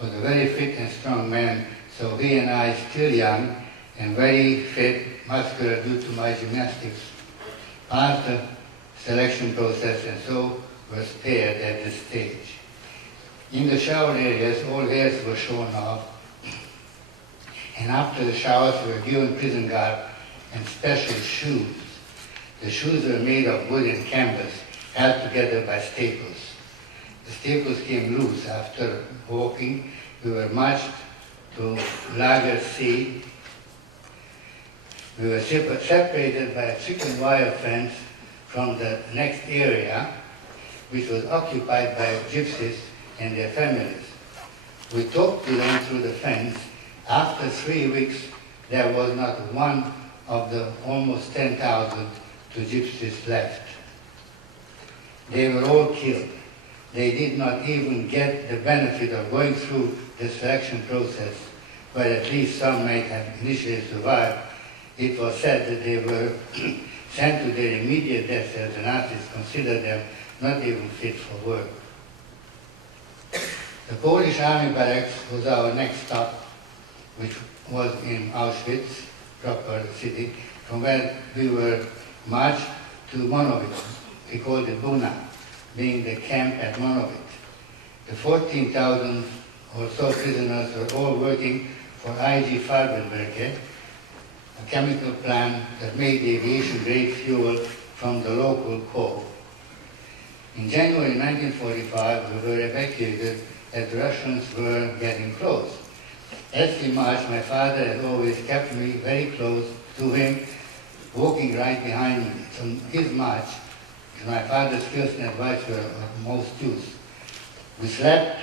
was a very fit and strong man, so he and I, still young and very fit, muscular due to my gymnastics, passed the selection process and so were spared at this stage. In the shower areas, all hairs were shorn off, and after the showers we were given prison garb and special shoes. The shoes were made of wood and canvas, held together by staples. The staples came loose after walking. We were marched to Lager C. We were separated by a chicken wire fence from the next area, which was occupied by gypsies and their families. We talked to them through the fence. After 3 weeks, there was not one of the almost 10,000 gypsies left. They were all killed. They did not even get the benefit of going through the selection process, but at least some might have initially survived. It was said that they were sent to their immediate death as the Nazis considered them not even fit for work. The Polish army barracks was our next stop, which was in Auschwitz, proper city, from where we were marched to Monowitz. We called it Buna, being the camp at Monowitz. The 14,000 or so prisoners were all working for IG Farbenwerke, a chemical plant that made aviation-grade fuel from the local coal. In January 1945, we were evacuated as the Russians were getting close. As we marched, my father had always kept me very close to him, walking right behind me. On his march, my father's skills and advice were of most use. We slept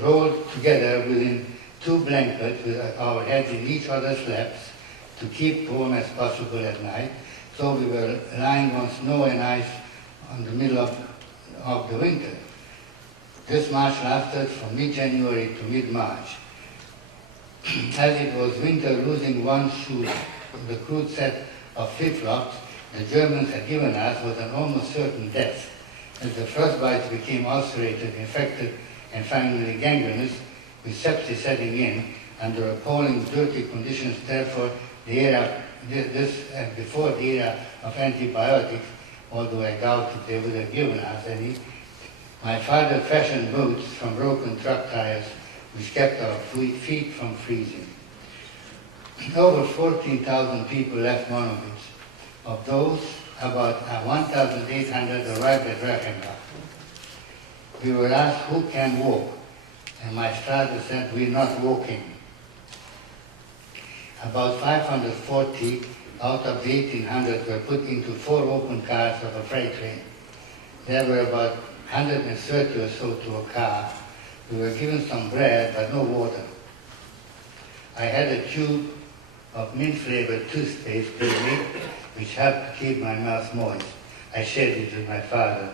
rolled together within 2 blankets with our heads in each other's laps to keep warm as possible at night. So we were lying on snow and ice on the middle of the winter. This march lasted from mid-January to mid-March. As it was winter, losing one shoe, the crude set of flip-flops the Germans had given us was an almost certain death, as the frostbites became ulcerated, infected, and finally gangrenous, with sepsis setting in under appalling, dirty conditions. Therefore, before the era of antibiotics, although I doubt if they would have given us any, my father fashioned boots from broken truck tires, which kept our feet from freezing. Over 14,000 people left Monowitz. Of those, about 1,800 arrived at Reichenbach. We were asked who can walk, and my father said, "We're not walking." About 540 out of the 1,800 were put into 4 open cars of a freight train. There were about 130 or so to a car. We were given some bread, but no water. I had a tube of mint-flavored toothpaste with me, which helped to keep my mouth moist. I shared it with my father.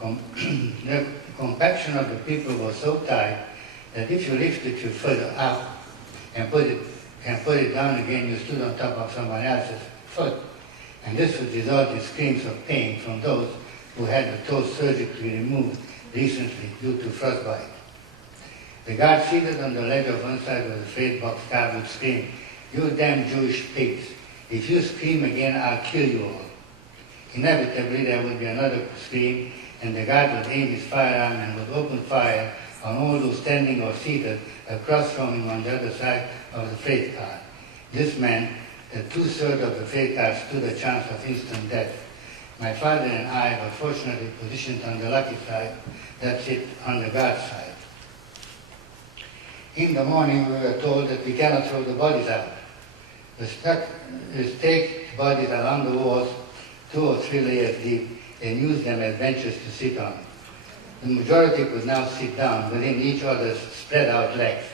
The compaction of the people was so tight that if you lifted your foot up and put it down again, you stood on top of someone else's foot. And this would result in screams of pain from those who had the toe surgically removed recently due to frostbite. The guard seated on the ledge of one side of the freight box car would scream, "You damn Jewish pigs. If you scream again, I'll kill you all." Inevitably, there would be another scream, and the guard would aim his firearm and would open fire on all those standing or seated across from him on the other side of the freight car. This meant that 2/3 of the freight car stood a chance of instant death. My father and I were fortunately positioned on the lucky side, that's it, on the guard side. In the morning, we were told that we cannot throw the bodies out. We staked bodies along the walls 2 or 3 layers deep and used them as benches to sit on. The majority could now sit down within each other's spread out legs.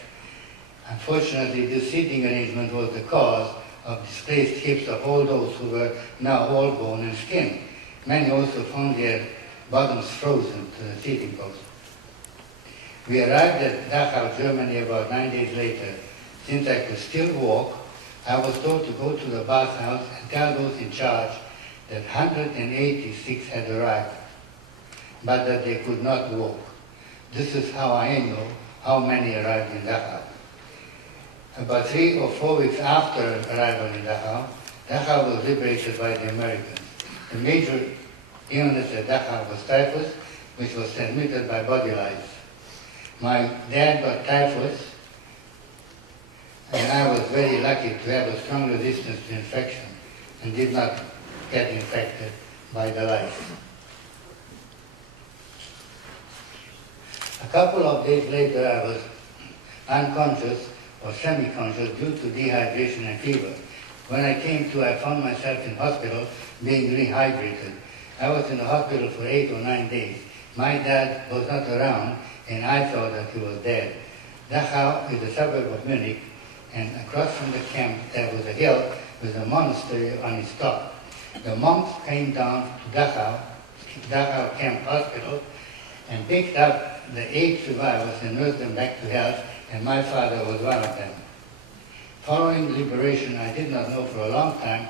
Unfortunately, this seating arrangement was the cause of displaced hips of all those who were now all bone and skin. Many also found their bottoms frozen to the seating post. We arrived at Dachau, Germany about 9 days later. Since I could still walk, I was told to go to the bathhouse and tell those in charge that 186 had arrived, but that they could not walk. This is how I know how many arrived in Dachau. About 3 or 4 weeks after arrival in Dachau, Dachau was liberated by the Americans. The major illness at Dachau was typhus, which was transmitted by body lice. My dad got typhus, and I was very lucky to have a strong resistance to infection and did not get infected by the lice. A couple of days later, I was unconscious or semi-conscious due to dehydration and fever. When I came to, I found myself in hospital being rehydrated. I was in the hospital for 8 or 9 days. My dad was not around, and I thought that he was dead. Dachau is a suburb of Munich, and across from the camp there was a hill with a monastery on its top. The monks came down to Dachau Camp Hospital and picked up the 8 survivors and nursed them back to health, and my father was one of them. Following liberation, I did not know for a long time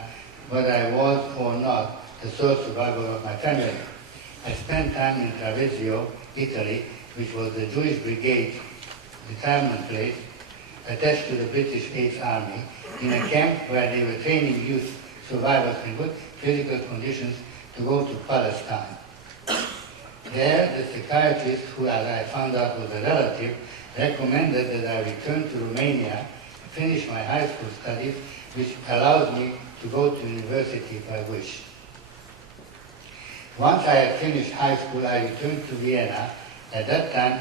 whether I was or not the sole survivor of my family. I spent time in Treviso, Italy, which was the Jewish Brigade retirement place attached to the British 8th Army, in a camp where they were training youth survivors in good physical conditions to go to Palestine. There, the psychiatrist, who as I found out was a relative, recommended that I return to Romania, finish my high school studies, which allows me to go to university if I wish. Once I had finished high school, I returned to Vienna. At that time,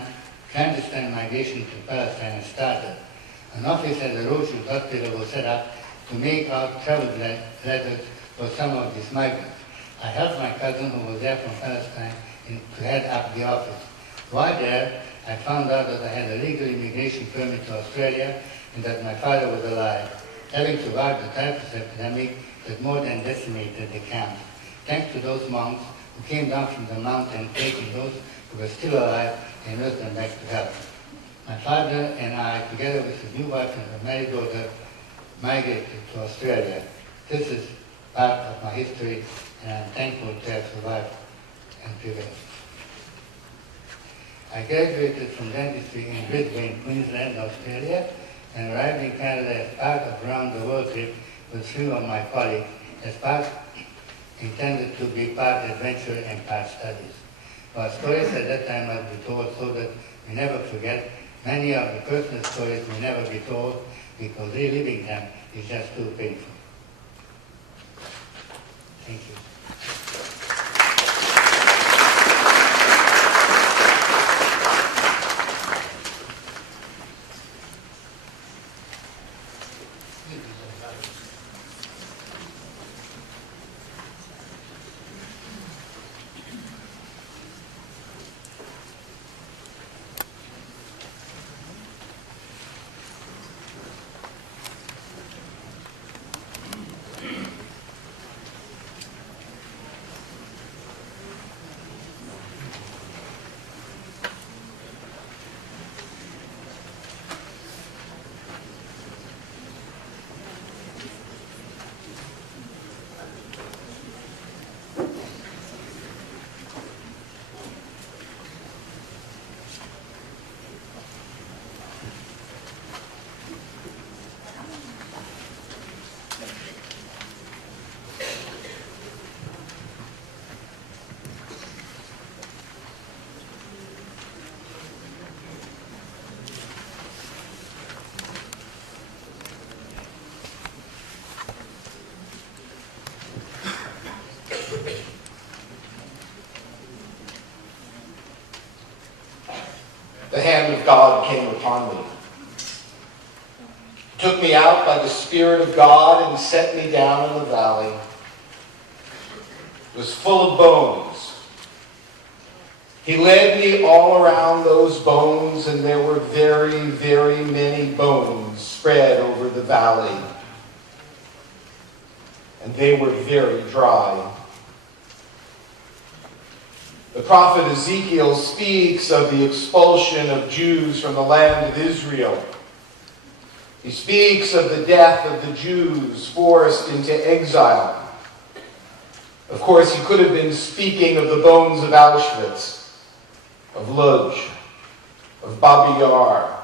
clandestine migration to Palestine had started. An office at the Rothschild Hospital was set up to make out travel letters for some of these migrants. I helped my cousin, who was there from Palestine, to head up the office. While there, I found out that I had a legal immigration permit to Australia and that my father was alive, having survived the typhus epidemic that more than decimated the camp. Thanks to those monks who came down from the mountain, taking those who were still alive and nursed them back to health. My father and I, together with his new wife and her married daughter, migrated to Australia. This is part of my history, and I'm thankful to have survived and prevailed. I graduated from dentistry in Brisbane, Queensland, Australia, and arrived in Canada as part of a round-the-world trip with 3 of my colleagues, as part intended to be part adventure and part studies. Our stories at that time must be told so that we never forget. Many of the personal stories will never be told because reliving them is just too painful. Thank you. The hand of God came upon me, took me out by the Spirit of God and set me down in the valley. It was full of bones. He led me all around those bones, and there were very, very many bones spread over the valley. And they were very dry. The prophet Ezekiel speaks of the expulsion of Jews from the land of Israel. He speaks of the death of the Jews forced into exile. Of course, he could have been speaking of the bones of Auschwitz, of Lodz, of Babi Yar,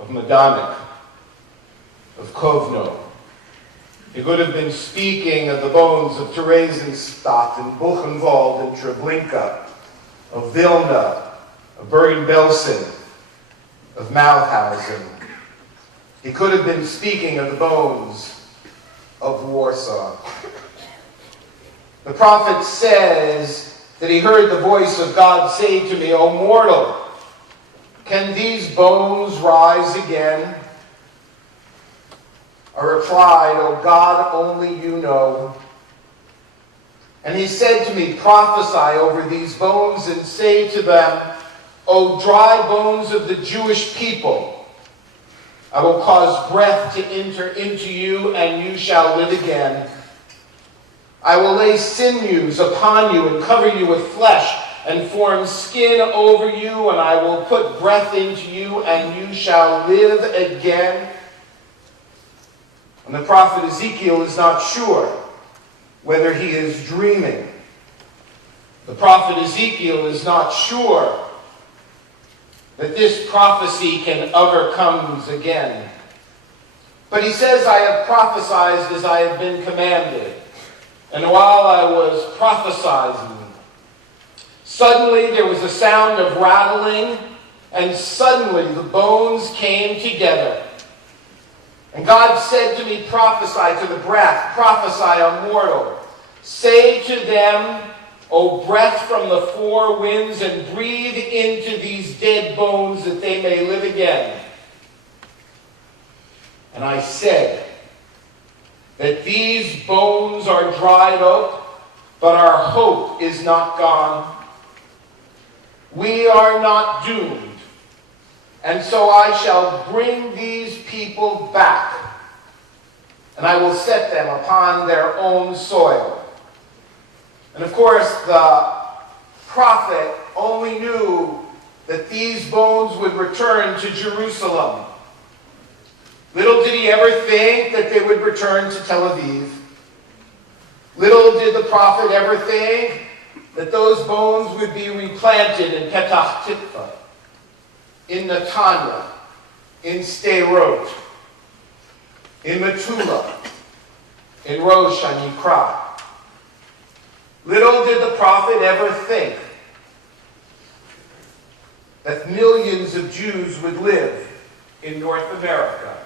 of Majdanek, of Kovno. He could have been speaking of the bones of Theresienstadt and Buchenwald and Treblinka, of Vilna, of Bergen-Belsen, of Mauthausen. He could have been speaking of the bones of Warsaw. The prophet says that he heard the voice of God say to me, "O mortal, can these bones rise again?" I replied, "O God, only you know." And he said to me, "Prophesy over these bones and say to them, O dry bones of the Jewish people, I will cause breath to enter into you, and you shall live again. I will lay sinews upon you and cover you with flesh and form skin over you, and I will put breath into you, and you shall live again." And the prophet Ezekiel is not sure whether he is dreaming. The prophet Ezekiel is not sure that this prophecy can ever come again. But he says, "I have prophesied as I have been commanded. And while I was prophesying, suddenly there was a sound of rattling, and suddenly the bones came together. And God said to me, prophesy to the breath, prophesy, O mortal. Say to them, O breath from the four winds, and breathe into these dead bones that they may live again." And I said that these bones are dried up, but our hope is not gone. We are not doomed. And so I shall bring these people back, and I will set them upon their own soil. And of course, the prophet only knew that these bones would return to Jerusalem. Little did he ever think that they would return to Tel Aviv. Little did the prophet ever think that those bones would be replanted in Petach Tikva, in Netanya, in Sderot, in Metula, in Rosh HaNikra. Little did the prophet ever think that millions of Jews would live in North America.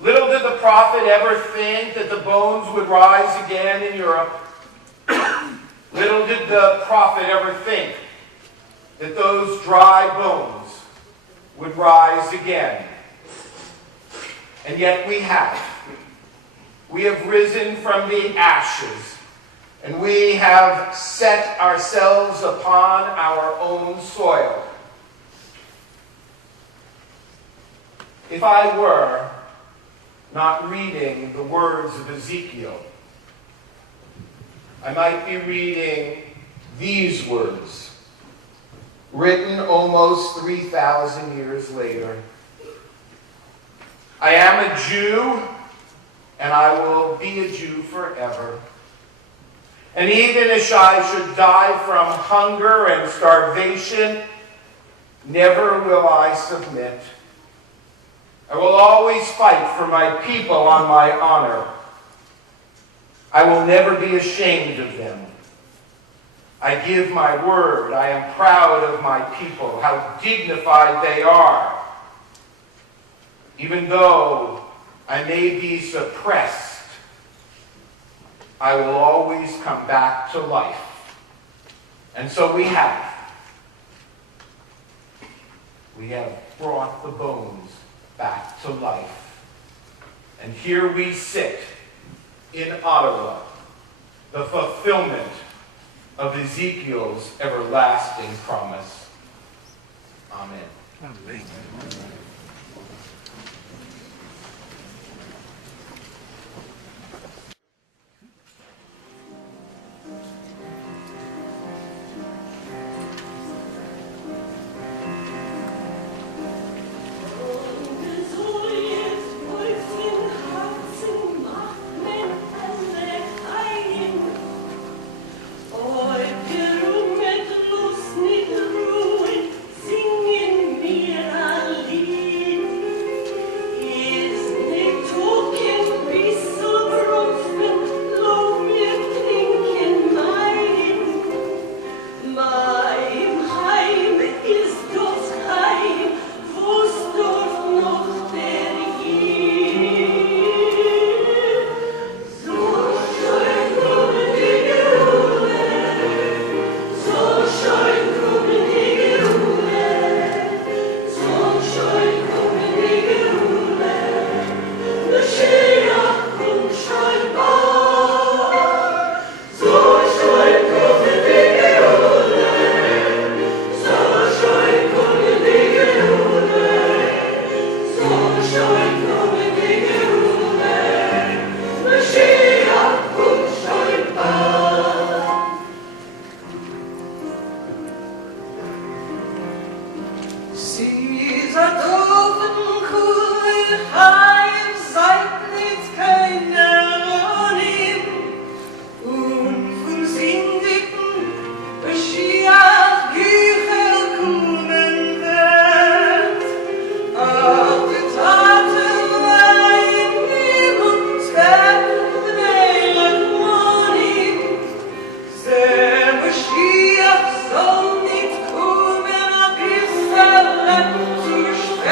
Little did the prophet ever think that the bones would rise again in Europe. Little did the prophet ever think that those dry bones would rise again. And yet we have. We have risen from the ashes, and we have set ourselves upon our own soil. If I were not reading the words of Ezekiel, I might be reading these words, written almost 3,000 years later. I am a Jew, and I will be a Jew forever. And even if I should die from hunger and starvation, never will I submit. I will always fight for my people on my honor. I will never be ashamed of them. I give my word. I am proud of my people, how dignified they are. Even though I may be suppressed, I will always come back to life. And so we have. We have brought the bones back to life. And here we sit in Ottawa, the fulfillment of Ezekiel's everlasting promise. Amen. Amen.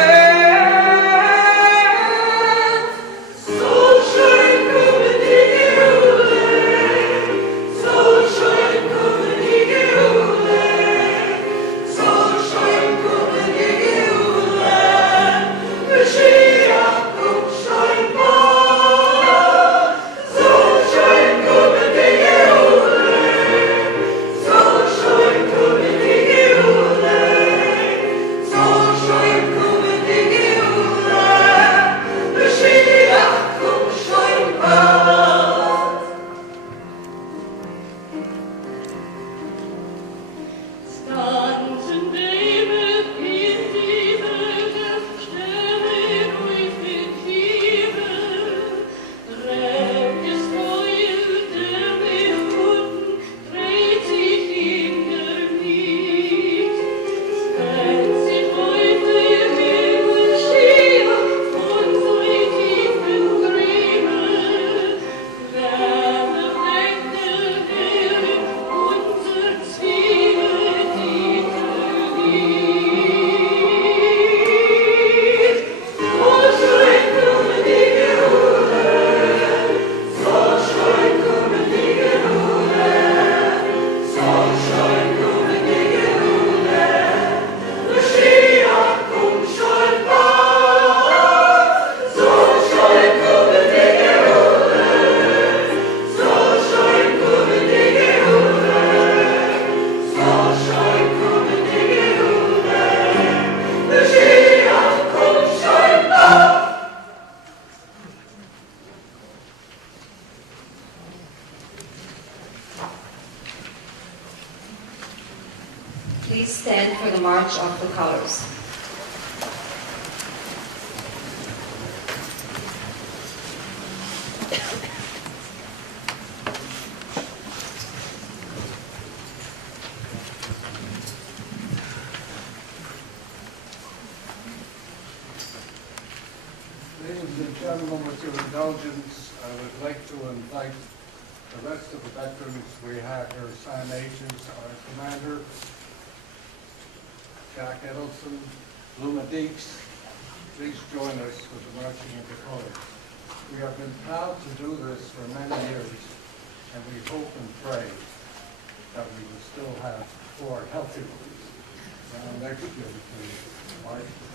Zu stehen. Please stand for the March of the Colors. Ladies and gentlemen, with your indulgence, I would like to invite the rest of the veterans we have here, Sam Ages, our commander, Jack Edelson, Luma Deeks. Please join us with the marching of the colors. We have been proud to do this for many years, and we hope and pray that we will still have 4 healthy ones. Now, next year, please, march the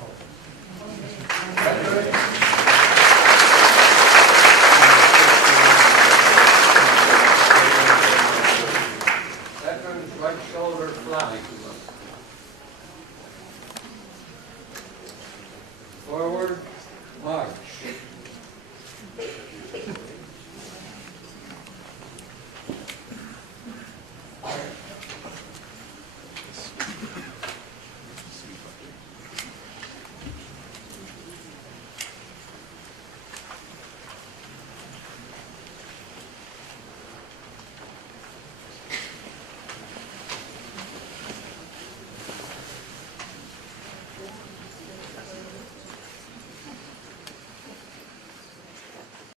colors.